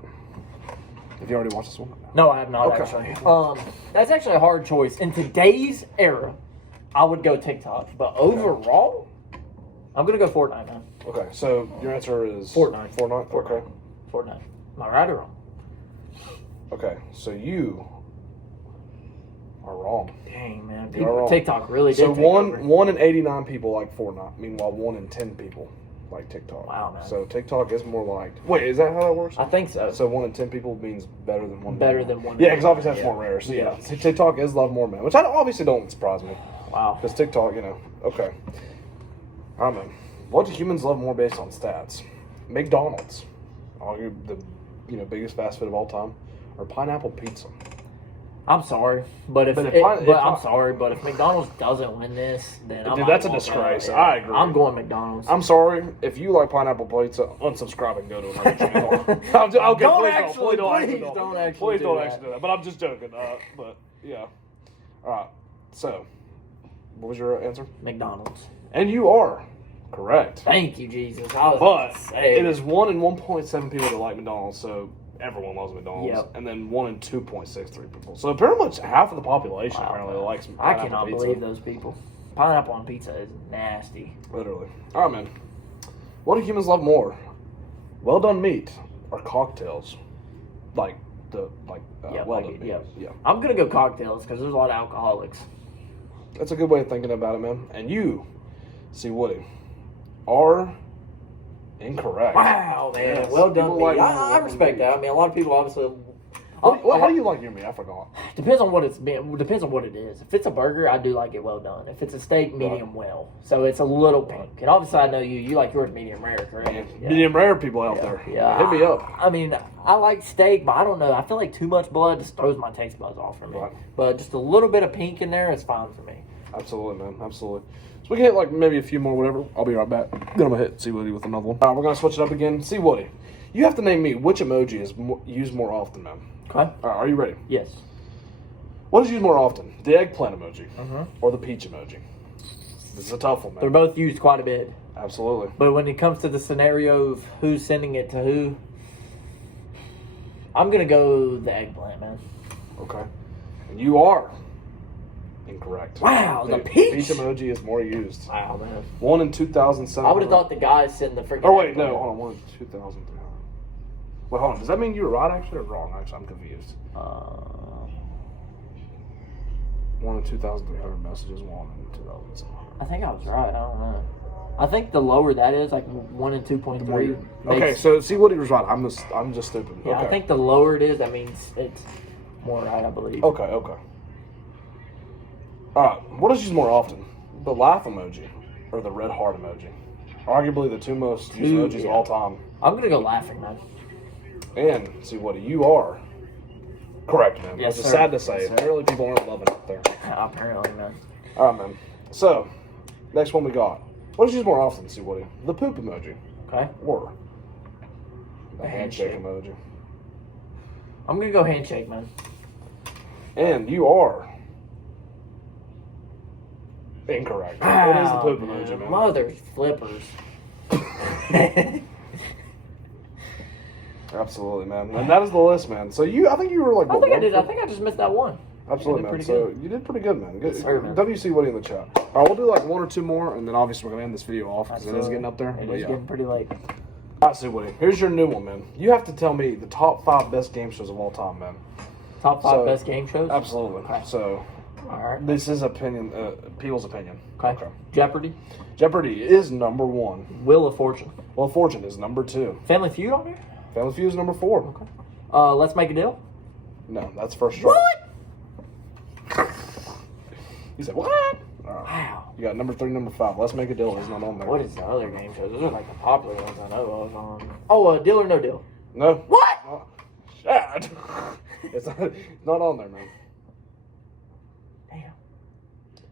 Have you already watched this one? No, I have not Okay. actually. That's actually a hard choice in today's era. I would go TikTok, but overall, I'm gonna go Fortnite, man. Okay, so your answer is Fortnite. Fortnite. Okay. Fortnite. Am I right or wrong? Okay, so you are wrong. Dang, man. You're wrong. TikTok really did. So take over. one in 89 people like Fortnite. Meanwhile, 1 in 10 people like TikTok. Wow, man. So TikTok is more liked. Wait, is that how that works? I think so. So 1 in 10 people means better than 1. Better than 1. Yeah, because obviously that's Yeah. more rare. So Yeah. TikTok is loved more, man. Which obviously don't surprise me. Wow. Because TikTok, okay. All right, man. What do humans love more based on stats? McDonald's, argue the biggest fast food of all time, or pineapple pizza? I'm sorry, but if McDonald's doesn't win this, then Dude, that's a disgrace. I agree. I'm going McDonald's. I'm sorry if you like pineapple pizza. Unsubscribe and go to another channel. Okay, Don't please actually don't do that. But I'm just joking. But yeah. All right. So, what was your answer? McDonald's. And you are correct. Thank you, Jesus. I was But saying. it is 1 in 1.7 people that like McDonald's. So everyone loves McDonald's. Yep. And then 1 in 2.63 people. So pretty much half of the population Wow, apparently man. likes I pineapple cannot pizza. believe those people. Pineapple on pizza is nasty. Literally. All right, man. What do humans love more? Well done meat or cocktails? Well done meat. Yep. Yeah. I'm gonna go cocktails because there's a lot of alcoholics. That's a good way of thinking about it, man. And you, see Woody, are incorrect. Wow, man. Yes. Well done. People Me. like I respect that. I mean, a lot of people obviously. How do you like your meat? I forgot. Depends on what depends on what it is. If it's a burger, I do like it well done. If it's a steak, medium well. So it's a little pink. And obviously, I know you like yours medium rare, correct? Yeah. Medium rare people out there. Yeah. Hit me up. I mean, I like steak, but I don't know. I feel like too much blood just throws my taste buds off for me. Right. But just a little bit of pink in there is fine for me. Absolutely, man. Absolutely. So we can hit like maybe a few more, whatever. I'll be right back. Then I'm gonna hit See Woody with another one. All right, we're gonna switch it up again. See Woody, you have to name me which emoji is used more often, man. Okay. All right, are you ready? Yes. What is used more often, the eggplant emoji Mhm. or the peach emoji? This is a tough one, man. They're both used quite a bit. Absolutely. But when it comes to the scenario of who's sending it to who, I'm going to go the eggplant, man. Okay. And you are incorrect. Wow, the peach? emoji is more used. Wow, man. 1 in 2007. I would have thought the guys send the freaking. Oh wait, eggplant. no, hold on. 1 in 2003. Wait, hold on. Does that mean you were right actually or wrong? Actually, I'm confused. 1 in 2,300 messages. 1 in 2,700. I think I was right. I don't know. I think the lower that is, like 1 in 2.3. Okay, so see what he was right. I'm just stupid. Yeah, Okay. I think the lower it is, that means it's more right, I believe. Okay. All right. What is used more often, the laugh emoji or the red heart emoji? Arguably the two most used emojis of all time. I'm going to go laughing, man. And see what you are correct, man. Yes, It's sir. sad to say. Yes, sir. Apparently, people aren't loving it there. Apparently, man. All right, man. So, next one we got. What is used more often, see Woody? The poop emoji Okay. or the The handshake handshake. emoji? I'm going to go handshake, man. And you are incorrect. It is the poop Wow, emoji, man. Mother flippers. Absolutely, man. And that is the list, man. So I think you were like. I think I did. I think I just missed that one. Absolutely, man. Pretty So good. you did pretty good, man. Good. Yes, sir, man. WC Woody in the chat. All right, we'll do like one or two more, and then obviously we're gonna end this video off because it is getting up there. It But is yeah. getting pretty late. All right, so Woody, here's your new one, man. You have to tell me the top 5 best game shows of all time, man. Top 5 So- best game shows? Absolutely. Okay. So All right. this is opinion, people's opinion. Okay. Jeopardy. Jeopardy is number 1. Wheel of Fortune. Well, Fortune is number 2. Family Feud on there? Family Feud is number 4. Okay. Let's Make a Deal. No, that's first strike. You said what? All right. Wow. You got number 3, number 5. Let's Make a Deal is not on there. What is the other game shows? Those are like the popular ones I know of. Oh, Deal or No Deal. No. What? Oh, shit. It's not on there, man. Damn.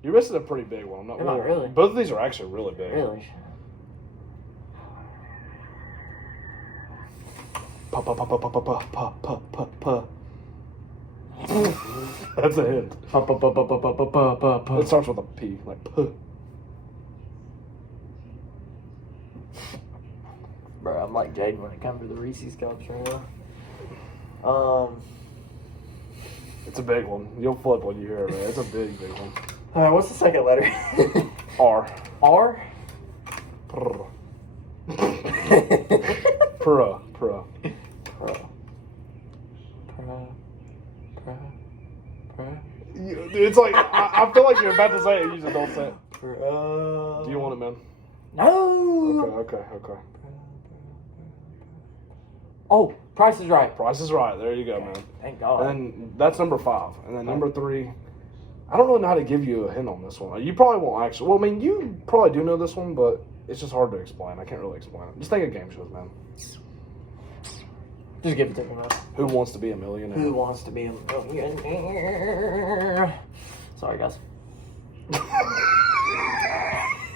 You're missing a pretty big one. I'm not Am I really? Both of these are actually really big. Really? Pa pa pa pa pa pa pa pa pa pa pa. That's a hint. It starts with a P, like P. Bro, I'm like Jaden when it comes to the Reese's cups right now. It's a big one. You'll flip when you hear it, man. It's a big, big one. All right, what's the second letter? R. R? Prr. Prr. Prr. It's like, I feel like you're about to say it, you just don't say it. Do you want it, man? No. Okay. Oh, Price is Right. Price is Right. There you go, man. Thank God. And that's number 5. And then number 3, I don't really know how to give you a hint on this one. You probably won't actually. Well, I mean, you probably do know this one, but it's just hard to explain. I can't really explain it. Just think of game shows, man. Just give it to me, man. Who Wants to Be a Millionaire? Who wants to be a millionaire? Sorry, guys.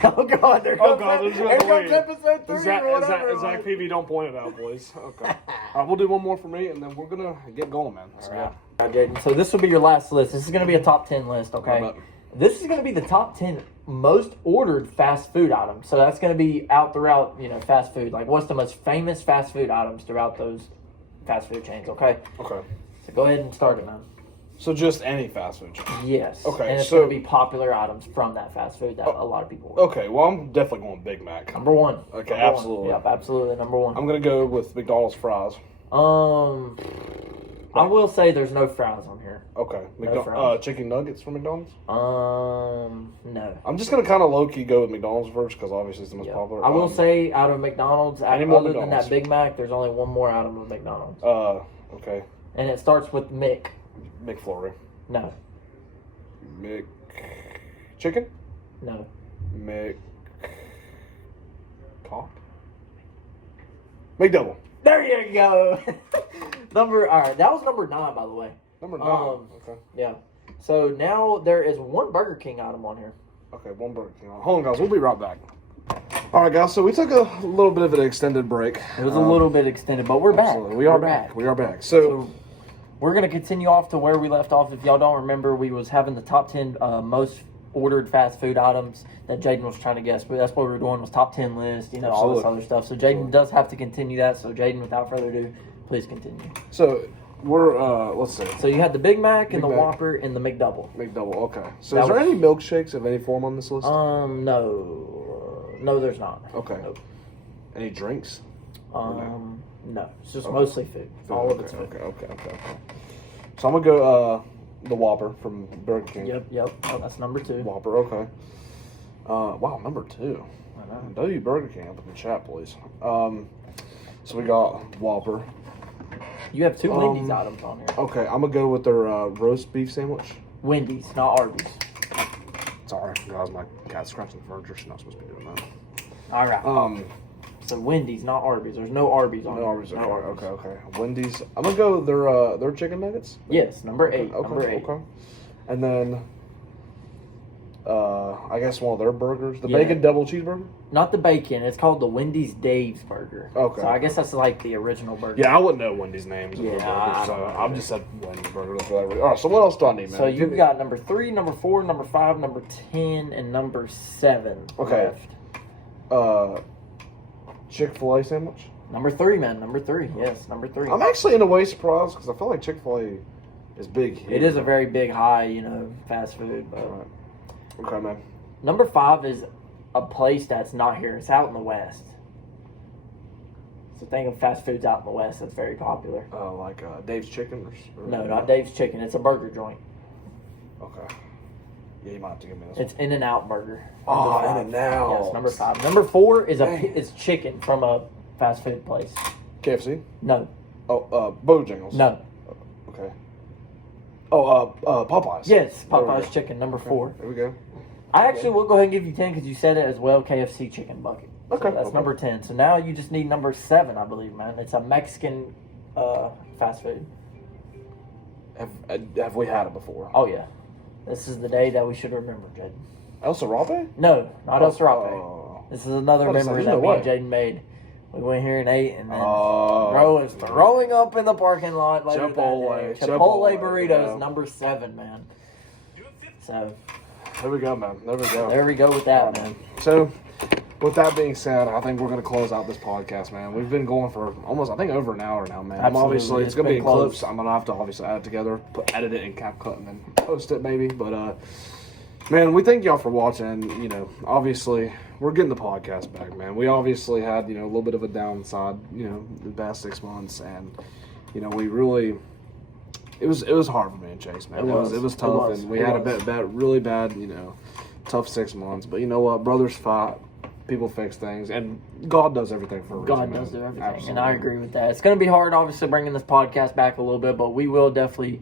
Oh God! There Oh goes, God! There's there goes episode 3 or whatever. Zach PV, don't point it out, boys. Okay. All right, we'll do one more for me, and then we're gonna get going, man. So, All right, Jaden. So this will be your last list. This is going to be a top 10 list, okay? Right. This is going to be the top 10 most ordered fast food items. So that's going to be out throughout, fast food. Like, what's the most famous fast food items throughout those fast food chains, okay? Okay. So go ahead and start it, man. So just any fast food chain. Yes. Okay, And it's so- going to be popular items from that fast food that a lot of people order. Okay. Well, I'm definitely going Big Mac. Number 1. Okay, Number one. absolutely. Yep, absolutely. Number 1. I'm gonna go with McDonald's fries. I will say there's no fries on here. Okay. fries. Chicken nuggets from McDonald's. No. I'm just gonna kind of low key go with McDonald's first because obviously it's the most Yeah. popular. I will say out of McDonald's, Any more other than McDonald's? that Big Mac, there's only one more item of McDonald's. Okay. And it starts with Mick. McFlurry. No. Mc. Chicken. No. Mc. Cock. McDouble. There you go. Alright, that was number 9, by the way. Number 9. Okay. Yeah. So now there is one Burger King item on here. Okay, one Burger King. Hold on, guys. We'll be right back. All right, guys. So we took a little bit of an extended break. It was a little bit extended, but we're back. Absolutely. We are We're back. We are back. So we're going to continue off to where we left off. If y'all don't remember, we was having the top 10 most ordered fast food items that Jaden was trying to guess. But that's what we were doing was top 10 list, all this Absolutely. other stuff. So Jaden does have to continue that. So Jaden, without further ado, please continue. So we're let's see. So you had the Big Mac and Big the Mac. Whopper and the McDouble. McDouble. Okay. So That is there was- any milkshakes of any form on this list? No, there's not. Okay. Nope. Any drinks? No. It's just mostly food. All of it's food. Okay. So I'm gonna go the Whopper from Burger King. Yep. Oh, that's number 2. Whopper. Okay. Wow, number 2. I know. W Burger King up in the chat, please. So we got Whopper. You have 2 Wendy's items on here. Okay, I'm gonna go with their roast beef sandwich. Wendy's, not Arby's. Sorry, guys, my cat's scratching the furniture. She's not supposed to be doing that. All right. So Wendy's, not Arby's. There's no Arby's on No here. Arby's. No Okay. Wendy's. I'm gonna go their chicken nuggets. Yes, number 8. Okay. Number 8. Okay. And then, I guess one of their burgers, the Yeah. bacon double cheeseburger. Not the bacon. It's called the Wendy's Dave's Burger. Okay. So I guess that's like the original burger. Yeah, I wouldn't know Wendy's names. of their Yeah, burgers, I so don't know I've either. just said Wendy's burger. That's what I read. All right. So what else do I need, man? So Give you've me- got number 3, number 4, number 5, number 10, and number 7 Okay. left. Chick-fil-A sandwich. Number 3, man. Number 3. Yes, number 3. I'm actually in a way surprised because I feel like Chick-fil-A is big here. It is a very big, high, fast food. But Right. Okay, man. number 5 is a place that's not here. It's out in the West. So think of fast foods out in the West that's very popular. Like Dave's Chicken? Or No, not Dave's Chicken. It's a burger joint. Okay. Yeah, you might have to give me this It's In-N-Out Burger. Oh, Number 5. In-N-Out. Yes, number 5. Number 4 is Dang. it's chicken from a fast food place. KFC? No, Oh, Bojangles? no. Okay. Oh, Popeyes? Yes, There we Popeye's go. chicken, number 4. There we go. I actually will go ahead and give you 10 because you said it as well. KFC chicken bucket. Okay, So that's okay. number 10. So now you just need number 7, I believe, man. It's a Mexican fast food. Have we had it before? Oh yeah, this is the day that we should remember, Jaden. El Serape? No, not El Serape. Oh. This is another What is memory that? that There's me no and Jaden made. We went here and ate, and then Oh. bro was throwing up in the parking lot later Chipotle, that day. Chipotle, burritos, yeah. number 7, man. So There we go, man. There we go. there we go with that, man. So, with that being saad, I think we're going to close out this podcast, man. We've been going for almost, I think, over an hour now, man. Absolutely. Obviously, it's It's going to be been in close. clips. I'm going to have to obviously add it together, edit it in CapCut, and then post it maybe. But, man, we thank y'all for watching. Obviously, we're getting the podcast back, man. We obviously had, a little bit of a downside, the past 6 months. And, we really... It was hard for me and Chase, man. It was tough, and we had a really bad, tough 6 months. But you know what? Brothers fight. People fix things, and God does everything for a reason. God does man. do everything, Absolutely. and I agree with that. It's going to be hard, obviously, bringing this podcast back a little bit, but we will definitely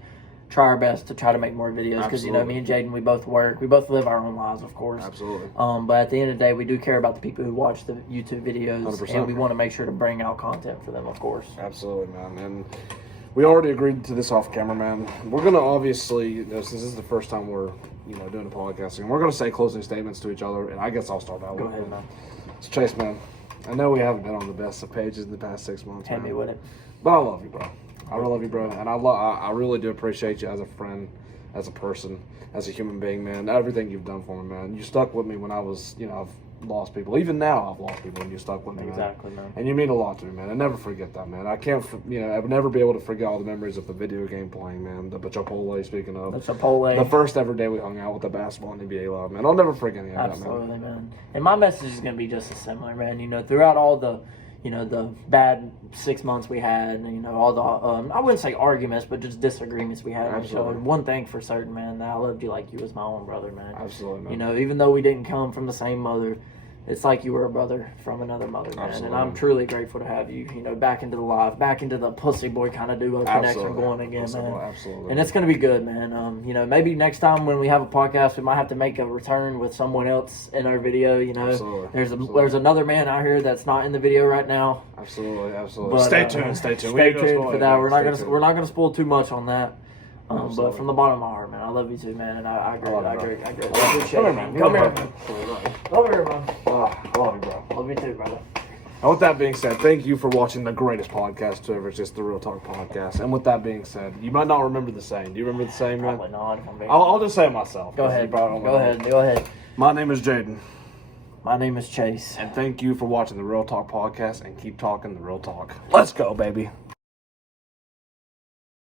try our best to try to make more videos because me and Jaden, we both work, we both live our own lives, of course. Absolutely. But at the end of the day, we do care about the people who watch the YouTube videos, 100%. and we want to make sure to bring out content for them, of course. Absolutely, man. And we already agreed to this off camera, man. We're gonna obviously, since this is the first time we're, doing a podcasting, we're gonna say closing statements to each other, and I guess I'll start out Go with ahead, man. So Chase, man, I know we haven't been on the best of pages in the past 6 months. Hit man. me with it. But I love you, bro. I really love you, bro. And I really do appreciate you as a friend, as a person, as a human being, man. Everything you've done for me, man. You stuck with me when I was, I've lost people. Even now, I've lost people, and you stuck with me, man. Exactly, man. And you mean a lot to me, man. I never forget that, man. I can't, I would never be able to forget all the memories of the video game playing, man. The Chipotle, speaking of. The Chipotle. The first ever day we hung out with the basketball and NBA love, man. I'll never forget any of that, man. Absolutely, man. And my message is going to be just as similar, man. Throughout all the, the bad 6 months we had, and, all the, I wouldn't say arguments, but just disagreements we had with each other. Absolutely. One thing for certain, man, that I loved you like you was my own brother, man. Absolutely, man. Even though we didn't come from the same mother, it's like you were a brother from another mother, man. Absolutely. And I'm truly grateful to have you, back into the live, back into the pussy boy kind of duo connection Absolutely. going again, Pussy man. boy, absolutely. And it's going to be good, man. Maybe next time when we have a podcast, we might have to make a return with someone else in our video. Absolutely. There's another man out here that's not in the video right now. Absolutely, absolutely. But, Stay tuned. Stay We ain't gonna spoil tuned for it, that. man. We're not Stay gonna tuned. we're not gonna spoil too much on that. But Absolutely. from the bottom of my heart, man, I love you too, man, and I agree. love you, I bro. agree. I appreciate Come it, here, man. man. Come here, man. man. Come here, man. I love you, bro. Love you too, brother. And with that being said, thank you for watching the greatest podcast to ever exist, the Real Talk Podcast. And with that being said, you might not remember the saying. Do you remember the saying, man? Probably not. If I'm being I'll just say it myself. Go 'cause you ahead. probably don't Go know. ahead. Go ahead. My name is Jaden, My name is Chase. and thank you for watching the Real Talk Podcast. And keep talking the real talk. Let's go, baby.